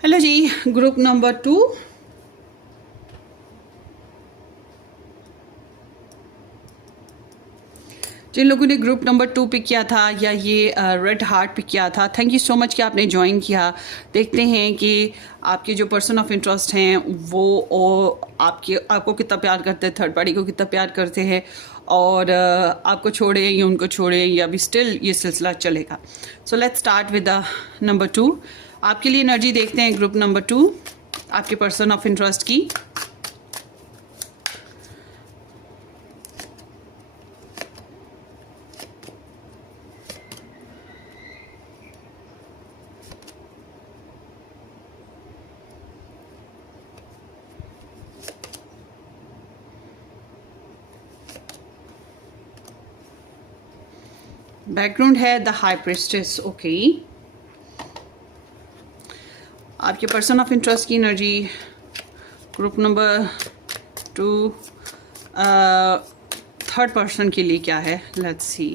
Hello जी, ग्रुप नंबर 2। जिन लोगों ने ग्रुप नंबर 2 पिक किया था या ये रेड हार्ट पिक किया था, थैंक यू सो मच कि आपने ज्वाइन किया। देखते हैं कि आपके जो पर्सन ऑफ इंटरेस्ट हैं वो आपको कितना प्यार करते हैं, थर्ड पार्टी को कितना प्यार करते हैं, और आपको छोड़े या उनको छोड़े या भी स्टिल ये सिलसिला चलेगा। So let's start with the number 2। आपके लिए एनर्जी देखते हैं ग्रुप नंबर 2 आपके पर्सन ऑफ इंटरेस्ट की। बैकग्राउंड है द हाई प्रिस्टेस। ओके, आपके पर्सन ऑफ इंटरेस्ट की energy group number 2 third person के लिए क्या है, let's see.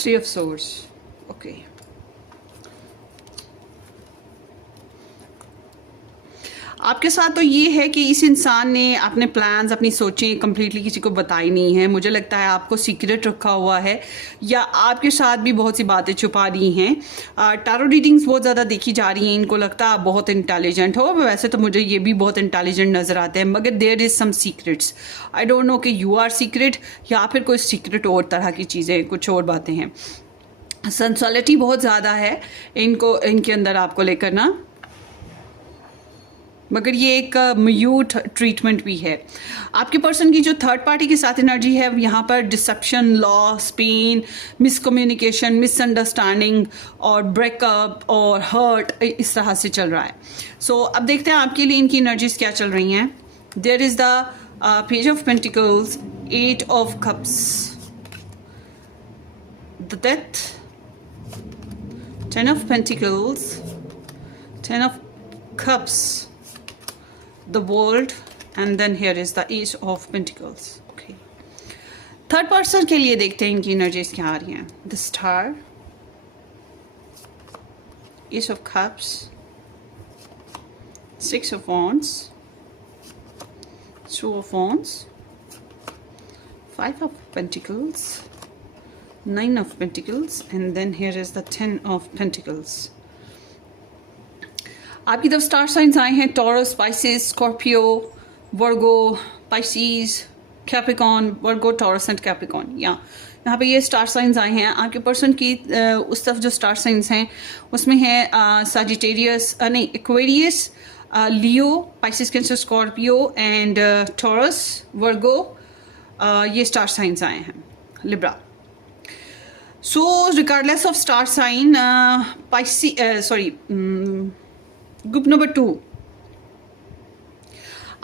Three of Swords. Okay. आपके साथ तो ये है कि इस इंसान ने अपने प्लान्स, अपनी सोचें कंप्लीटली किसी को बताई नहीं है। मुझे लगता है आपको सीक्रेट रखा हुआ है या आपके साथ भी बहुत सी बातें छुपा रही हैं। टारो रीडिंग्स बहुत ज़्यादा देखी जा रही हैं, इनको लगता है आप बहुत इंटेलिजेंट हो। वैसे तो मुझे ये भी बहुत इंटेलिजेंट नज़र आते हैं, मगर there is some secrets. I don't know कि यू आर सीक्रेट या फिर कोई सीक्रेट और तरह की चीज़ें, कुछ और बातें हैं। सेंसुअलिटी बहुत ज़्यादा है इनको, इनके अंदर आपको लेकर ना, मगर ये एक म्यूट ट्रीटमेंट भी है। आपके पर्सन की जो थर्ड पार्टी के साथ एनर्जी है, यहाँ पर deception, loss, pain, miscommunication, misunderstanding और ब्रेकअप और हर्ट इस तरह से चल रहा है। सो अब देखते हैं आपके लिए इनकी एनर्जीज क्या चल रही हैं। There is the page of pentacles, 8 of cups, the death, 10 of pentacles, 10 of cups, the world, and then here is the Ace of Pentacles. Okay, third person के लिए देखते हैं इनकी एनर्जीज क्या आ रही हैं। The star, Ace of Cups, 6 of Wands, 2 of Wands, 5 of Pentacles, 9 of Pentacles, and then here is the 10 of Pentacles. आपकी तरफ स्टार साइंस आए हैं taurus, Pisces, Scorpio, Virgo, Pisces, Capricorn, Virgo, taurus and Capricorn. यहाँ पे ये star signs आए हैं। आपके पर्सन की उस तरफ जो स्टार साइंस हैं उसमें है सजिटेरियस, नहीं, Aquarius, Leo, Pisces, Cancer, Scorpio and Taurus, Virgo, ये स्टार साइंस आए हैं। Libra. So regardless of star sign, group number 2,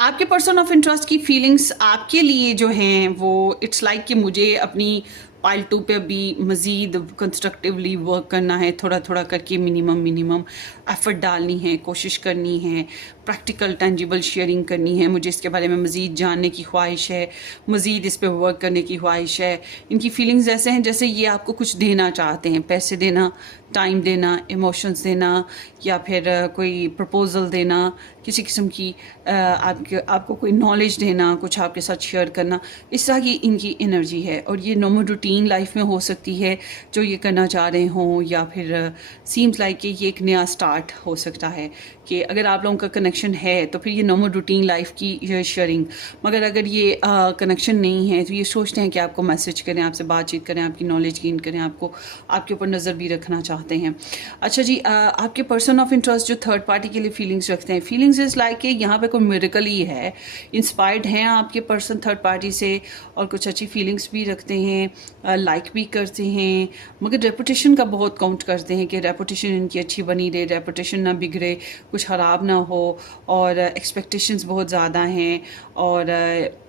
आपके पर्सन ऑफ इंटरेस्ट की फीलिंग्स आपके लिए जो हैं वो इट्स लाइक कि मुझे अपनी पाइल 2 पे अभी मज़ीद कंस्ट्रक्टिवली वर्क करना है, थोड़ा थोड़ा करके मिनिमम एफर्ट डालनी है, कोशिश करनी है, प्रैक्टिकल टेंजिबल शेयरिंग करनी है। मुझे इसके बारे में मज़ीद जानने की ख्वाहिश है, मज़ीद इस पे वर्क करने की ख्वाहिश है। इनकी फीलिंग्स ऐसे हैं जैसे ये आपको कुछ देना चाहते हैं, पैसे देना, टाइम देना, इमोशंस देना, या फिर कोई प्रपोजल देना, किसी किस्म की आपको कोई नॉलेज देना, कुछ आपके साथ शेयर करना, इस तरह की इनकी एनर्जी है। और ये नॉर्मल रूटीन लाइफ में हो सकती है जो ये करना चाह रहे हों, या फिर सीम्स लाइक कि ये एक नया स्टार्ट हो सकता है कि अगर आप लोगों का कनेक्शन है तो फिर ये नॉर्मल रूटीन लाइफ की शेयरिंग। मगर अगर ये कनेक्शन नहीं है तो ये सोचते हैं कि आपको मैसेज करें, आपसे बातचीत करें, आपकी नॉलेज गेन करें, आपको आपके ऊपर नज़र भी रखना चाहते हैं। अच्छा जी, आपके पर्सन ऑफ इंटरेस्ट जो थर्ड पार्टी के लिए फीलिंग्स रखते हैं, फीलिंग्स इज़ लाइक कि यहाँ पे कोई मिरेकल ही है, इंस्पायर्ड हैं आपके पर्सन थर्ड पार्टी से और कुछ अच्छी फीलिंग्स भी रखते हैं, लाइक भी करते हैं, मगर रेपुटेशन का बहुत काउंट करते हैं कि रेपुटेशन इनकी अच्छी बनी रहे, रेपुटेशन ना बिगड़े, कुछ ख़राब ना हो, और एक्सपेक्टेशंस बहुत ज़्यादा हैं, और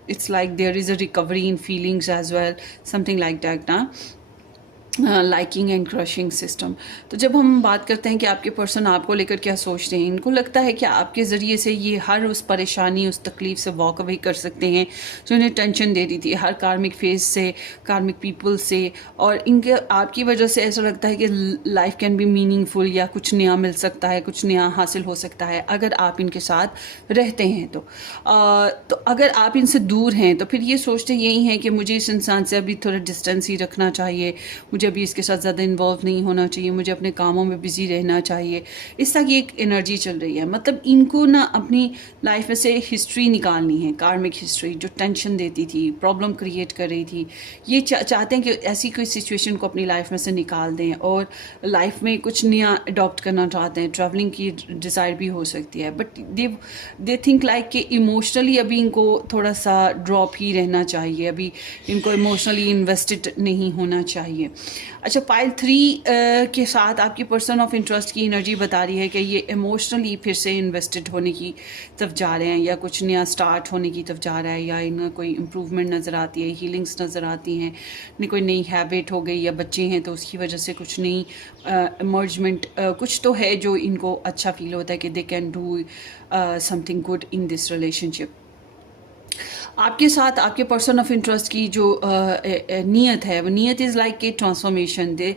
it's like there is a recovery in feelings as well, something like that ना, लाइकिंग एंड क्रशिंग सिस्टम। तो जब हम बात करते हैं कि आपके पर्सन आपको लेकर क्या सोचते हैं, इनको लगता है कि आपके ज़रिए से ये हर उस परेशानी, उस तकलीफ़ से वॉक अवे कर सकते हैं जो इन्हें टेंशन दे रही थी, हर कार्मिक फेज से, कार्मिक पीपल से, और इनके आपकी वजह से ऐसा लगता है कि लाइफ कैन बी मीनिंगफुल, या कुछ नया मिल सकता है, कुछ नया हासिल हो सकता है अगर आप इनके साथ रहते हैं। तो अगर आप इनसे दूर हैं तो फिर ये सोचते यही हैं कि मुझे इस इंसान से अभी थोड़ा डिस्टेंस ही रखना चाहिए, मुझे अभी इसके साथ ज़्यादा इन्वॉल्व नहीं होना चाहिए, मुझे अपने कामों में बिजी रहना चाहिए, इस तरह की एक एनर्जी चल रही है। मतलब इनको ना अपनी लाइफ में से हिस्ट्री निकालनी है, कार्मिक हिस्ट्री जो टेंशन देती थी, प्रॉब्लम क्रिएट कर रही थी। ये चाहते हैं कि ऐसी कोई सिचुएशन को अपनी लाइफ में से निकाल दें और लाइफ में कुछ नया अडॉप्ट करना चाहते हैं। ट्रैवलिंग की डिज़ायर भी हो सकती है, बट दे थिंक लाइक कि इमोशनली अभी इनको थोड़ा सा ड्रॉप ही रहना चाहिए, अभी इनको इमोशनली इन्वेस्टेड नहीं होना चाहिए। अच्छा, पाइल 3 के साथ आपकी पर्सन ऑफ इंटरेस्ट की एनर्जी बता रही है कि ये इमोशनली फिर से इन्वेस्टेड होने की तरफ जा रहे हैं, या कुछ नया स्टार्ट होने की तरफ जा रहा है, या इनमें कोई इम्प्रूवमेंट नज़र आती है, हीलिंग्स नज़र आती हैं, इन्हें कोई नई हैबिट हो गई, या बच्चे हैं तो उसकी वजह से कुछ नई इमर्जमेंट कुछ तो है जो इनको अच्छा फील होता है कि they can do something good in this relationship. आपके साथ आपके पर्सन ऑफ इंटरेस्ट की जो नीयत है, वो नीयत इज़ लाइक के ट्रांसफॉर्मेशन। दे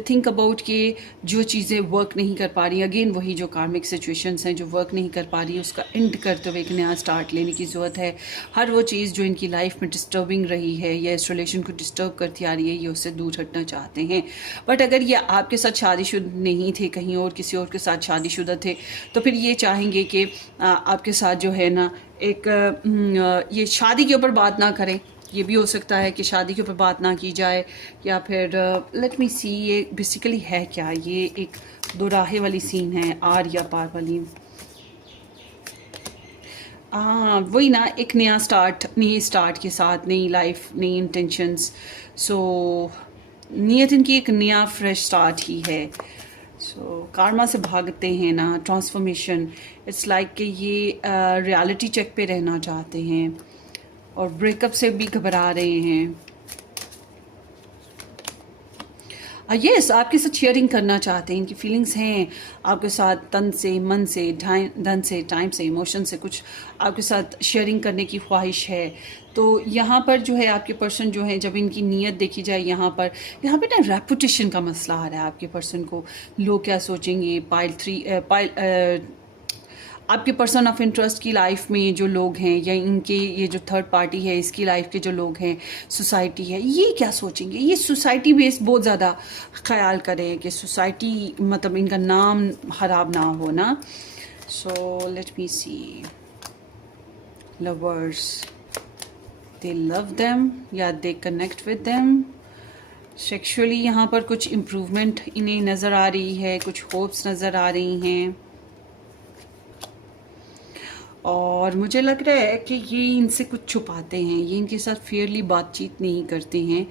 थिंक अबाउट कि जो चीज़ें वर्क नहीं कर पा रही, अगेन वही जो कार्मिक सिचुएशंस हैं जो वर्क नहीं कर पा रही, उसका एंड करते हुए एक नया स्टार्ट लेने की ज़रूरत है। हर वो चीज़ जो इनकी लाइफ में डिस्टर्बिंग रही है या इस रिलेशन को डिस्टर्ब करती आ रही है, ये उससे दूर हटना चाहते हैं। बट अगर ये आपके साथ शादीशुदा नहीं थे, कहीं और किसी और के साथ शादीशुदा थे, तो फिर ये चाहेंगे कि आपके साथ जो है ना एक ये शादी के ऊपर बात ना करें। ये भी हो सकता है कि शादी के ऊपर बात ना की जाए, या फिर लेट मी सी ये बेसिकली है क्या। ये एक दो राहे वाली सीन है, आर या पार वाली। वही ना, एक नया स्टार्ट, नई स्टार्ट के साथ नई लाइफ, नई इंटेंशंस। सो नीयत इनकी एक नया फ्रेश स्टार्ट ही है। सो कार्मा से भागते हैं ना, ट्रांसफॉर्मेशन। इट्स लाइक कि ये रियलिटी चेक पे रहना चाहते हैं और ब्रेकअप से भी घबरा रहे हैं। यस, आपके साथ शेयरिंग करना चाहते हैं, इनकी फीलिंग्स हैं आपके साथ, तन से, मन से, धन से, टाइम से, इमोशन से, कुछ आपके साथ शेयरिंग करने की ख्वाहिश है। तो यहाँ पर जो है आपके पर्सन जो है, जब इनकी नीयत देखी जाए यहाँ पे ना रेपुटेशन का मसला आ रहा है आपके पर्सन को। लोग क्या सोचेंगे। पाइल 3 आपके पर्सन ऑफ इंटरेस्ट की लाइफ में जो लोग हैं, या इनके ये जो थर्ड पार्टी है इसकी लाइफ के जो लोग हैं, सोसाइटी है, ये क्या सोचेंगे। ये सोसाइटी बेस बहुत ज़्यादा ख्याल करें कि सोसाइटी मतलब इनका नाम खराब ना हो ना। So let me see, lovers, they love them या they connect with them. Sexually यहाँ पर कुछ इम्प्रूवमेंट इन्हें नज़र आ रही है, कुछ होप्स नज़र आ रही हैं, और मुझे लग रहा है कि ये इनसे कुछ छुपाते हैं, ये इनके साथ फेयरली बातचीत नहीं करते हैं,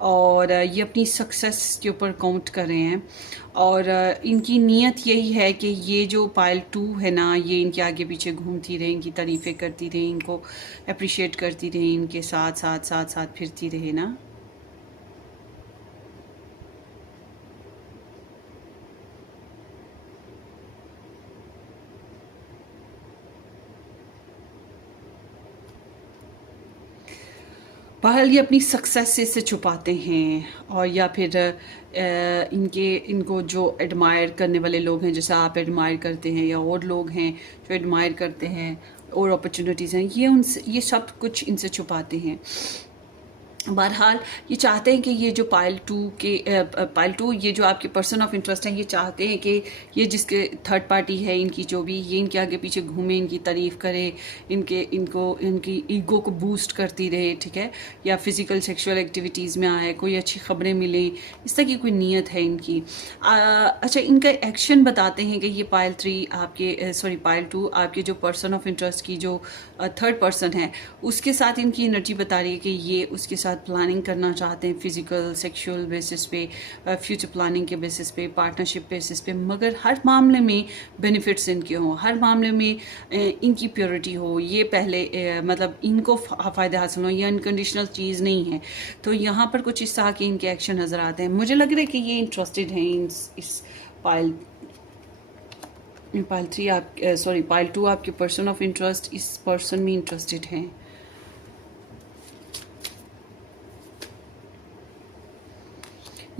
और ये अपनी सक्सेस के ऊपर काउंट कर रहे हैं। और इनकी नीयत यही है कि ये जो पाइल 2 है ना, ये इनके आगे पीछे घूमती रहे, इनकी तारीफ़ें करती रहे, इनको अप्रिशिएट करती रहे, इनके साथ साथ साथ साथ फिरती रहे ना। बहरहाल ये अपनी सक्सेस से इसे छुपाते हैं, और या फिर इनको जो एडमायर करने वाले लोग हैं, जैसे आप एडमायर करते हैं, या और लोग हैं जो एडमायर करते हैं, और अपॉर्चुनिटीज़ हैं, ये उनसे, ये सब कुछ इनसे छुपाते हैं। बहरहाल ये चाहते हैं कि ये जो पाइल 2 ये जो आपके पर्सन ऑफ इंटरेस्ट हैं, ये चाहते हैं कि ये जिसके थर्ड पार्टी है इनकी, जो भी ये इनके आगे पीछे घूमे, इनकी तारीफ़ करे, इनकी ईगो को बूस्ट करती रहे, ठीक है, या फिज़िकल सेक्सुअल एक्टिविटीज़ में आए, कोई अच्छी खबरें मिलें, इस तरह की कोई नीयत है इनकी। अच्छा, इनका एक्शन बताते हैं कि ये पाइल 2 आपके जो पर्सन ऑफ इंटरेस्ट की जो थर्ड पर्सन है उसके साथ इनकी एनर्जी बता रही है कि ये उसके साथ प्लानिंग करना चाहते हैं, फिजिकल सेक्सुअल बेसिस पे, फ्यूचर प्लानिंग के बेसिस पे, पार्टनरशिप बेसिस पे, मगर हर मामले में बेनिफिट्स इनके हों, हर मामले में इनकी प्योरिटी हो, ये पहले मतलब इनको फ़ायदे हासिल हो, ये अनकंडीशनल चीज़ नहीं है। तो यहाँ पर कुछ इस तरह के इनके एक्शन नज़र आते हैं। मुझे लग रहा है कि ये इंटरेस्टेड हैं इस पाइल 2 आपके पर्सन ऑफ इंटरेस्ट इस पर्सन में इंटरेस्टेड हैं।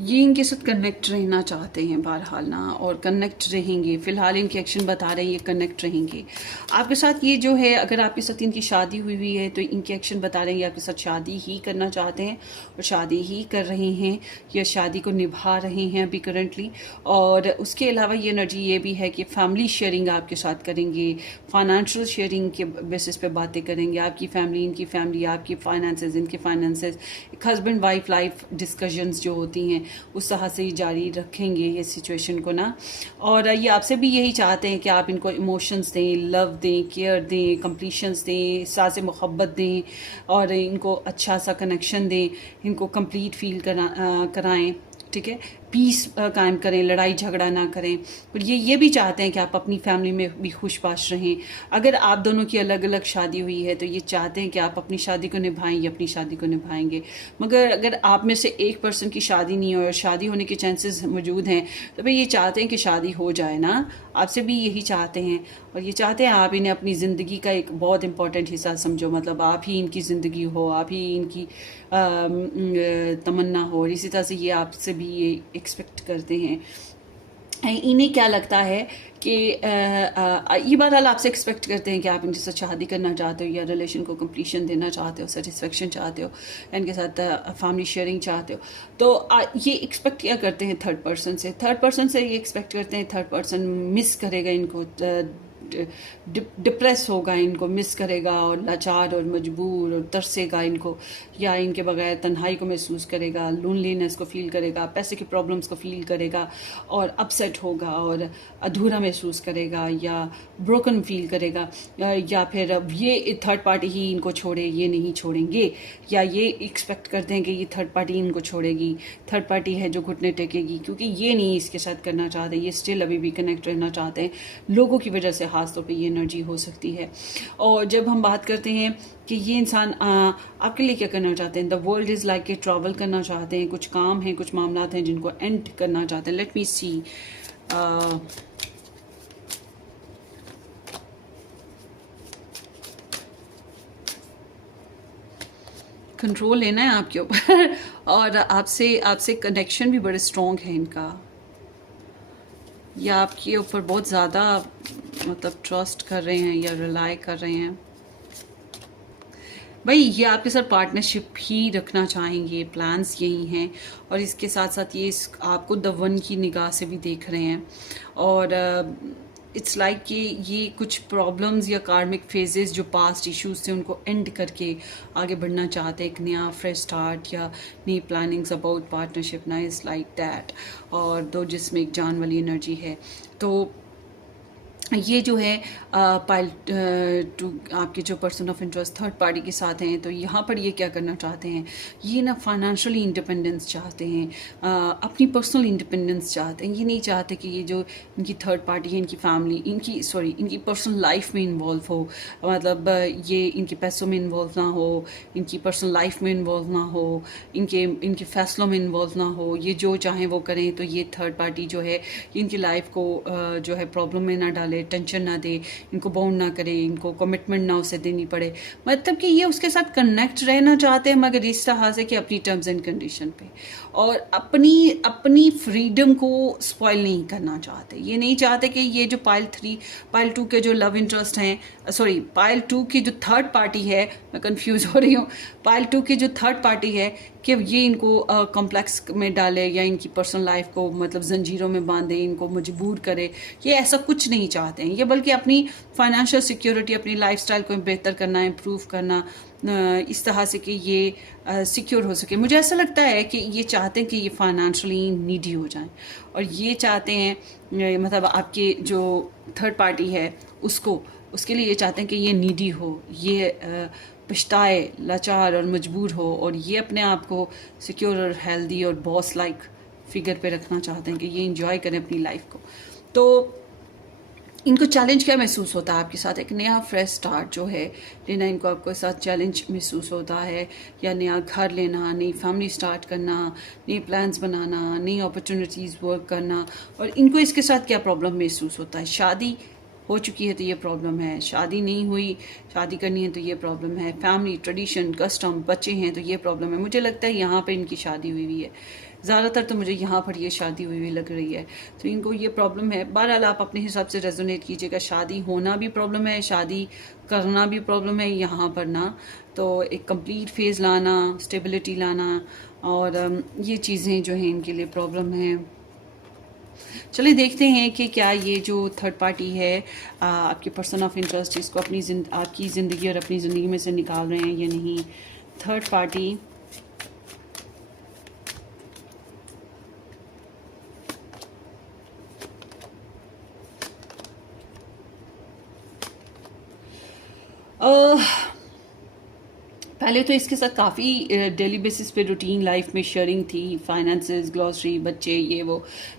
ये इनके साथ कनेक्ट रहना चाहते हैं बहरहाल ना, और कनेक्ट रहेंगे। फ़िलहाल इनके एक्शन बता रहे हैं ये कनेक्ट रहेंगे आपके साथ। ये जो है, अगर आपके साथ इनकी शादी हुई है तो इनके एक्शन बता रहे हैं ये आपके साथ शादी ही करना चाहते हैं, और शादी ही कर रहे हैं, या शादी को निभा रहे हैं अभी करंटली। और उसके अलावा ये एनर्जी ये भी है कि फैमिली शेयरिंग आपके साथ करेंगे, फाइनेंशियल शेयरिंग के बेसिस पे बातें करेंगे। आपकी फैमिली, इनकी फैमिली, आपकी फाइनेंसेस, इनके फाइनेंसेस, एक हस्बैंड वाइफ लाइफ डिस्कशंस जो होती हैं उस तरह से ही जारी रखेंगे ये सिचुएशन को ना। और ये आपसे भी यही चाहते हैं कि आप इनको इमोशंस दें, लव दें, केयर दें, कंप्लीशंस दें, साथ से मोहब्बत दें, और इनको अच्छा सा कनेक्शन दें, इनको कंप्लीट फील कराएं। ठीक है, पीस कायम करें, लड़ाई झगड़ा ना करें। और ये भी चाहते हैं कि आप अपनी फैमिली में भी खुशबाश रहें। अगर आप दोनों की अलग अलग शादी हुई है तो ये चाहते हैं कि आप अपनी शादी को निभाएं, या अपनी शादी को निभाएंगे। मगर अगर आप में से एक पर्सन की शादी नहीं हो और शादी होने के चांसेस मौजूद हैं, तो भाई ये चाहते हैं कि शादी हो जाए ना, आपसे भी यही चाहते हैं। और ये चाहते हैं आप इन्हें अपनी ज़िंदगी का एक बहुत इंपॉर्टेंट हिस्सा समझो, मतलब आप ही इनकी ज़िंदगी हो, आप ही इनकी तमन्ना हो। और इसी तरह से ये आपसे भी ये एक्सपेक्ट करते हैं। इन्हें क्या लगता है कि ये बहरहाल आपसे एक्सपेक्ट करते हैं कि आप इनके साथ शादी करना चाहते हो, या रिलेशन को कंप्लीशन देना चाहते हो, सेटिस्फेक्शन चाहते हो, इनके साथ फैमिली शेयरिंग चाहते हो। तो ये एक्सपेक्ट क्या करते हैं थर्ड पर्सन से? थर्ड पर्सन से ये एक्सपेक्ट करते हैं थर्ड पर्सन मिस करेगा इनको, डिप्रेस होगा, इनको मिस करेगा, और लाचार और मजबूर और तरसेगा इनको, या इनके बगैर तन्हाई को महसूस करेगा, लोनलीनेस को फील करेगा, पैसे की प्रॉब्लम्स को फील करेगा, और अपसेट होगा और अधूरा महसूस करेगा, या ब्रोकन फील करेगा, या फिर ये थर्ड पार्टी ही इनको छोड़े, ये नहीं छोड़ेंगे। या ये एक्सपेक्ट करते हैं कि ये थर्ड पार्टी इनको छोड़ेगी, थर्ड पार्टी है जो घुटने टेकेगी, क्योंकि ये नहीं इसके साथ करना चाहते, ये स्टिल अभी भी कनेक्ट रहना चाहते हैं। लोगों की वजह से खास तौर पे ये एनर्जी हो सकती है। और जब हम बात करते हैं कि ये इंसान आपके लिए क्या करना चाहते हैं, the world is like a travel करना चाहते हैं, कुछ काम हैं, कुछ मामला हैं जिनको एंड करना चाहते हैं। लेट मी सी, कंट्रोल लेना है आपके ऊपर और आपसे कनेक्शन भी बड़े स्ट्रॉन्ग है इनका, या आपके ऊपर बहुत ज़्यादा मतलब ट्रस्ट कर रहे हैं या रिलाई कर रहे हैं। भाई ये आपके साथ पार्टनरशिप ही रखना चाहेंगे, प्लान्स यही हैं। और इसके साथ साथ ये आपको द वन की निगाह से भी देख रहे हैं। और इट्स लाइक कि ये कुछ प्रॉब्लम्स या कार्मिक फेजेस जो पास्ट इश्यूज थे उनको एंड करके आगे बढ़ना चाहते हैं, एक नया फ्रेश स्टार्ट या नई प्लानिंग्स अबाउट पार्टनरशिप ना, इज़ लाइक दैट। और दो जिसमें एक जान वाली एनर्जी है। तो ये जो है पाइल टू आपके जो person of interest third party के साथ हैं, तो यहाँ पर ये क्या करना चाहते हैं, ये ना फाइनेंशियली इंडिपेंडेंस चाहते हैं, अपनी पर्सनल इंडिपेंडेंस चाहते हैं। ये नहीं चाहते कि ये जो इनकी थर्ड पार्टी है, इनकी फैमिली, इनकी पर्सनल लाइफ में इन्वॉल्व हो, मतलब ये इनके पैसों में इन्वॉल्व ना हो, इनकी पर्सनल लाइफ में इन्वॉल्व ना हो, इनके फैसलों में इन्वॉल्व ना हो। ये जो चाहें वो करें। तो ये थर्ड पार्टी जो है इनकी लाइफ को जो है प्रॉब्लम में ना डाले, टेंशन ना दे, इनको बाउंड ना करे, इनको कमिटमेंट ना उसे देनी पड़े। मतलब कि ये उसके साथ कनेक्ट रहना चाहते हैं, मगर इस तरह से कि अपनी टर्म्स एंड कंडीशन पे, और अपनी फ्रीडम को स्पॉइल नहीं करना चाहते। ये नहीं चाहते कि ये जो पाइल 2 के जो लव इंटरेस्ट हैं, सॉरी पाइल 2 की जो थर्ड पार्टी है, मैं कंफ्यूज हो रही हूँ, पाइल 2 की जो थर्ड पार्टी है कि ये इनको कॉम्प्लेक्स में डाले, या इनकी पर्सनल लाइफ को मतलब जंजीरों में बांधे, इनको मजबूर करे। ये ऐसा कुछ नहीं चाहते हैं ये, बल्कि अपनी फाइनेंशियल सिक्योरिटी, अपनी लाइफस्टाइल को बेहतर करना, इम्प्रूव करना, इस तरह से कि ये सिक्योर हो सके। मुझे ऐसा लगता है कि ये चाहते हैं कि ये फाइनेंशियली नीडी हो जाएं, और ये चाहते हैं मतलब आपके जो थर्ड पार्टी है उसके लिए ये चाहते हैं कि ये नीडी हो, ये पछताए, लाचार और मजबूर हो, और ये अपने आप को सिक्योर और हेल्दी और बॉस लाइक फिगर पे रखना चाहते हैं कि ये इंजॉय करें अपनी लाइफ को। तो इनको चैलेंज क्या महसूस होता है आपके साथ? एक नया फ्रेश स्टार्ट जो है लेना, इनको आपके साथ चैलेंज महसूस होता है, या नया घर लेना, नई फैमिली स्टार्ट करना, नए प्लान्स बनाना, नई अपॉर्चुनिटीज़ वर्क करना। और इनको इसके साथ क्या प्रॉब्लम महसूस होता है? शादी हो चुकी है तो ये प्रॉब्लम है, शादी नहीं हुई, शादी करनी है तो ये प्रॉब्लम है, फैमिली ट्रेडिशन कस्टम, बच्चे हैं तो ये प्रॉब्लम है। मुझे लगता है यहाँ पे इनकी शादी हुई हुई है, ज़्यादातर तो मुझे यहाँ पर ये शादी हुई हुई लग रही है, तो इनको ये प्रॉब्लम है। बहरहाल आप अपने हिसाब से रेजोनेट कीजिएगा। शादी होना भी प्रॉब्लम है, शादी करना भी प्रॉब्लम है यहाँ पर ना। तो एक कंप्लीट फेज़ लाना, स्टेबिलिटी लाना, और ये चीज़ें जो हैं इनके लिए प्रॉब्लम है। चलिए देखते हैं कि क्या ये जो थर्ड पार्टी है आपके पर्सन ऑफ इंटरेस्ट, इसको आपकी ज़िंदगी और अपनी ज़िंदगी में से निकाल रहे हैं या नहीं। थर्ड पार्टी पहले तो इसके साथ काफ़ी डेली बेसिस पे रूटीन लाइफ में शेयरिंग थी, फाइनेंसेस, ग्लॉसरी, बच्चे, ये वो,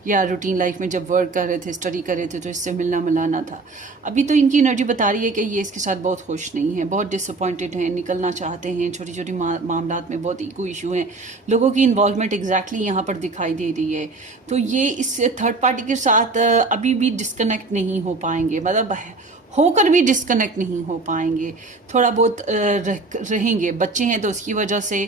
या रूटीन लाइफ में जब वर्क कर रहे थे, स्टडी कर रहे थे, तो इससे मिलना मिलाना था। अभी तो इनकी एनर्जी बता रही है कि ये इसके साथ बहुत खुश नहीं है, बहुत डिसअपॉइंटेड हैं, निकलना चाहते हैं, छोटी छोटी मामलात में बहुत ईगो इशू हैं, लोगों की इन्वॉल्वमेंट एग्जैक्टली यहाँ पर दिखाई दे रही है। तो ये इस थर्ड पार्टी के साथ अभी भी डिस्कनेक्ट नहीं हो पाएंगे, मतलब होकर भी डिस्कनेक्ट नहीं हो पाएंगे, थोड़ा बहुत रहेंगे। बच्चे हैं तो उसकी वजह से,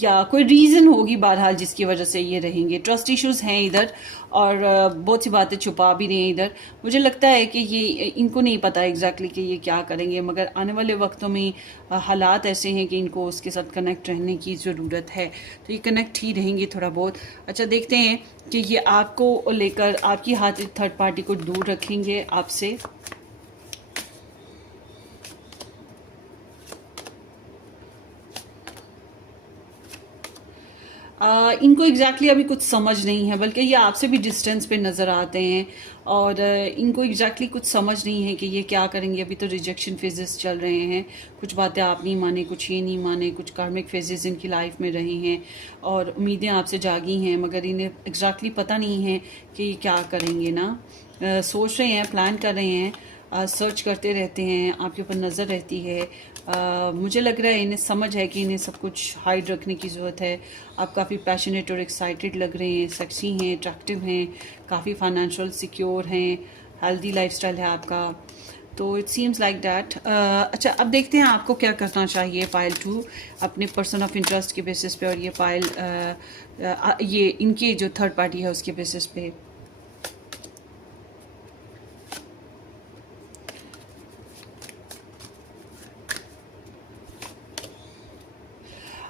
या कोई रीज़न होगी बहरहाल जिसकी वजह से ये रहेंगे। ट्रस्ट इश्यूज हैं इधर, और बहुत सी बातें छुपा भी रहे हैं इधर। मुझे लगता है कि ये इनको नहीं पता एग्जैक्टली कि ये क्या करेंगे, मगर आने वाले वक्तों में हालात ऐसे हैं कि इनको उसके साथ कनेक्ट रहने की ज़रूरत है, तो ये कनेक्ट ही रहेंगे थोड़ा बहुत। अच्छा, देखते हैं कि ये आपको लेकर आपकी हाथ थर्ड पार्टी को दूर रखेंगे आपसे। इनको एग्जैक्टली अभी कुछ समझ नहीं है, बल्कि ये आपसे भी डिस्टेंस पे नज़र आते हैं, और इनको एग्जैक्टली कुछ समझ नहीं है कि ये क्या करेंगे। अभी तो रिजेक्शन फेजेस चल रहे हैं, कुछ बातें आप नहीं माने, कुछ ये नहीं माने, कुछ कार्मिक फेजेस इनकी लाइफ में रहे हैं, और उम्मीदें आपसे जागी हैं, मगर इन्हें एग्जैक्टली पता नहीं है कि ये क्या करेंगे ना। सोच रहे हैं, प्लान कर रहे हैं, सर्च करते रहते हैं, आपके ऊपर नज़र रहती है। मुझे लग रहा है इन्हें समझ है कि इन्हें सब कुछ हाइड रखने की ज़रूरत है। आप काफ़ी पैशनेट और एक्साइटेड लग रहे हैं, सेक्सी हैं, अट्रैक्टिव हैं, काफ़ी फाइनेंशियल सिक्योर हैं, हेल्दी लाइफस्टाइल है आपका, तो इट सीम्स लाइक दैट। अच्छा, अब देखते हैं आपको क्या करना चाहिए पाइल 2 अपने पर्सन ऑफ इंटरेस्ट के बेसिस पे, और ये पाइल ये इनकी जो थर्ड पार्टी है उसके बेसिस पे।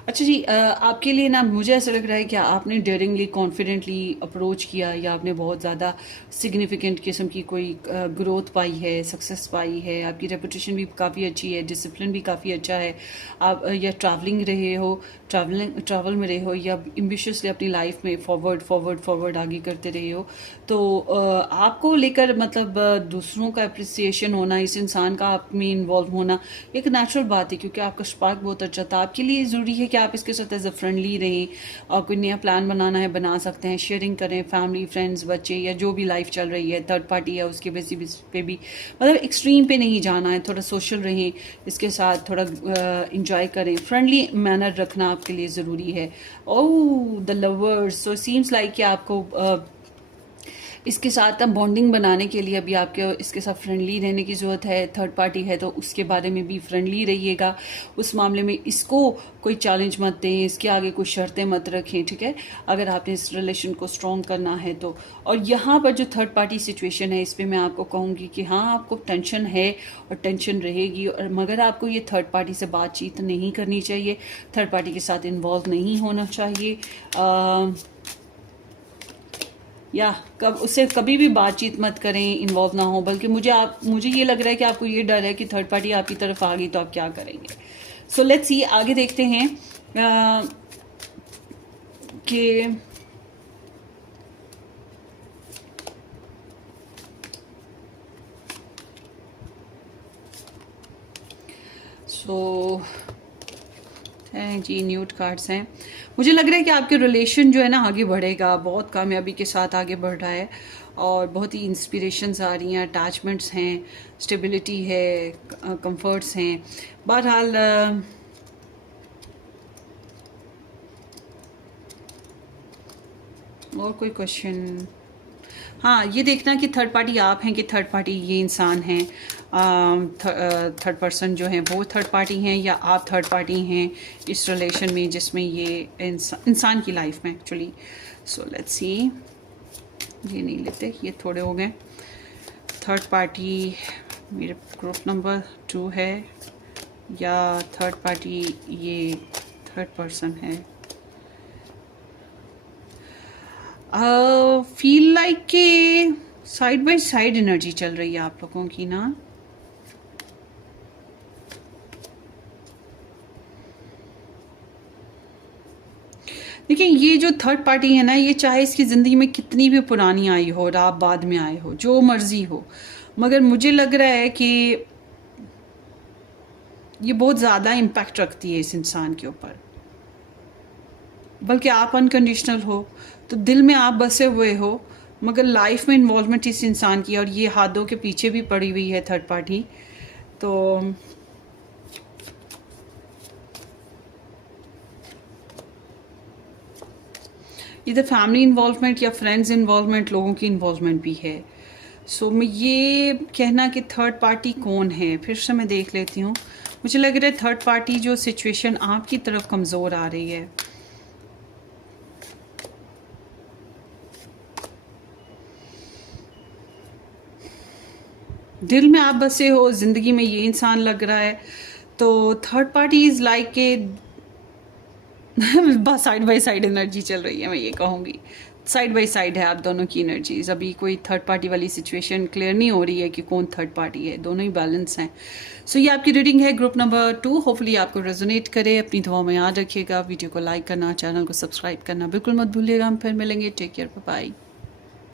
अच्छा जी, आपके लिए ना मुझे ऐसा लग रहा है कि आपने डेयरिंगली, कॉन्फिडेंटली अप्रोच किया, या आपने बहुत ज़्यादा सिग्निफिकेंट किस्म की कोई ग्रोथ पाई है, सक्सेस पाई है, आपकी रेपुटेशन भी काफ़ी अच्छी है, डिसिप्लिन भी काफ़ी अच्छा है। आप या ट्रैवलिंग रहे हो, ट्रैवल में रहे हो, या एम्बिशियसली अपनी लाइफ में फॉरवर्ड आगे करते रहे हो, तो आपको लेकर मतलब दूसरों का अप्रिसिएशन होना, इस इंसान का आप में इन्वॉल्व होना एक नेचुरल बात है, क्योंकि आपका स्पार्क बहुत अच्छा था। आपके लिए ज़रूरी है कि आप इसके साथ एज अ फ्रेंडली रहें, और कोई नया प्लान बनाना है बना सकते हैं, शेयरिंग करें, फैमिली, फ्रेंड्स, बच्चे, या जो भी लाइफ चल रही है, थर्ड पार्टी है उसके बेसिस पे भी, मतलब एक्सट्रीम पे नहीं जाना है, थोड़ा सोशल रहें, इसके साथ थोड़ा इंजॉय करें, फ्रेंडली मैनर रखना आपके लिए ज़रूरी है। Oh, the lovers, so seems like कि आपको इसके साथ अब बॉन्डिंग बनाने के लिए अभी आपके इसके साथ फ्रेंडली रहने की ज़रूरत है। थर्ड पार्टी है तो उसके बारे में भी फ्रेंडली रहिएगा, उस मामले में इसको कोई चैलेंज मत दें, इसके आगे कोई शर्तें मत रखें, ठीक है, अगर आपने इस रिलेशन को स्ट्रॉन्ग करना है तो। और यहाँ पर जो थर्ड पार्टी सिचुएशन है, इस पर मैं आपको कहूँगी कि हाँ, आपको टेंशन है और टेंशन रहेगी, और मगर आपको ये थर्ड पार्टी से बातचीत नहीं करनी चाहिए, थर्ड पार्टी के साथ इन्वॉल्व नहीं होना चाहिए, या उससे कभी भी बातचीत मत करें, इन्वॉल्व ना हो। बल्कि मुझे ये लग रहा है कि आपको ये डर है कि थर्ड पार्टी आपकी तरफ आ गई तो आप क्या करेंगे। सो लेट्स सी, आगे देखते हैं कि जी न्यूट कार्ड्स हैं। मुझे लग रहा है कि आपके रिलेशन जो है ना आगे बढ़ेगा, बहुत कामयाबी के साथ आगे बढ़ रहा है, और बहुत ही इंस्पिरेशंस आ रही हैं, अटैचमेंट्स हैं, स्टेबिलिटी है, कंफर्ट्स हैं। बहरहाल और कोई क्वेश्चन? हाँ, ये देखना कि थर्ड पार्टी आप हैं कि थर्ड पार्टी ये इंसान हैं, थर्ड पर्सन जो हैं वो थर्ड पार्टी हैं, या आप थर्ड पार्टी हैं इस रिलेशन में जिसमें ये इंसान की लाइफ में एक्चुअली। सो लेट्स सी, ये नहीं लेते, ये थोड़े हो गए। थर्ड पार्टी मेरे ग्रुप नंबर 2 है, या थर्ड पार्टी ये थर्ड पर्सन है। फील लाइक के साइड बाय साइड एनर्जी चल रही है आप लोगों की ना। देखिए, ये जो थर्ड पार्टी है ना, ये चाहे इसकी ज़िंदगी में कितनी भी पुरानी आई हो और आप बाद में आए हो, जो मर्जी हो, मगर मुझे लग रहा है कि ये बहुत ज़्यादा इम्पैक्ट रखती है इस इंसान के ऊपर। बल्कि आप अनकंडीशनल हो तो दिल में आप बसे हुए हो, मगर लाइफ में इन्वॉल्वमेंट इस इंसान की, और ये हाथों के पीछे भी पड़ी हुई है थर्ड पार्टी। तो इधर फैमिली इन्वॉल्वमेंट या फ्रेंड्स इन्वॉल्वमेंट, लोगों की इन्वॉल्वमेंट भी है। सो मैं ये कहना कि थर्ड पार्टी कौन है, फिर से मैं देख लेती हूँ। मुझे लग रहा है थर्ड पार्टी जो सिचुएशन आपकी तरफ कमज़ोर आ रही है, दिल में आप बसे हो, ज़िंदगी में ये इंसान लग रहा है, तो थर्ड पार्टी इज़ लाइक के बस साइड बाय साइड एनर्जी चल रही है। मैं ये कहूँगी साइड बाय साइड है आप दोनों की एनर्जीज। अभी कोई थर्ड पार्टी वाली सिचुएशन क्लियर नहीं हो रही है कि कौन थर्ड पार्टी है, दोनों ही बैलेंस हैं। सो ये आपकी रीडिंग है ग्रुप नंबर 2। होपफुली आपको रेजोनेट करे। अपनी दुआ में याद रखिएगा, वीडियो को लाइक करना, चैनल को सब्सक्राइब करना बिल्कुल मत भूलिएगा। हम फिर मिलेंगे। Take care, bye bye.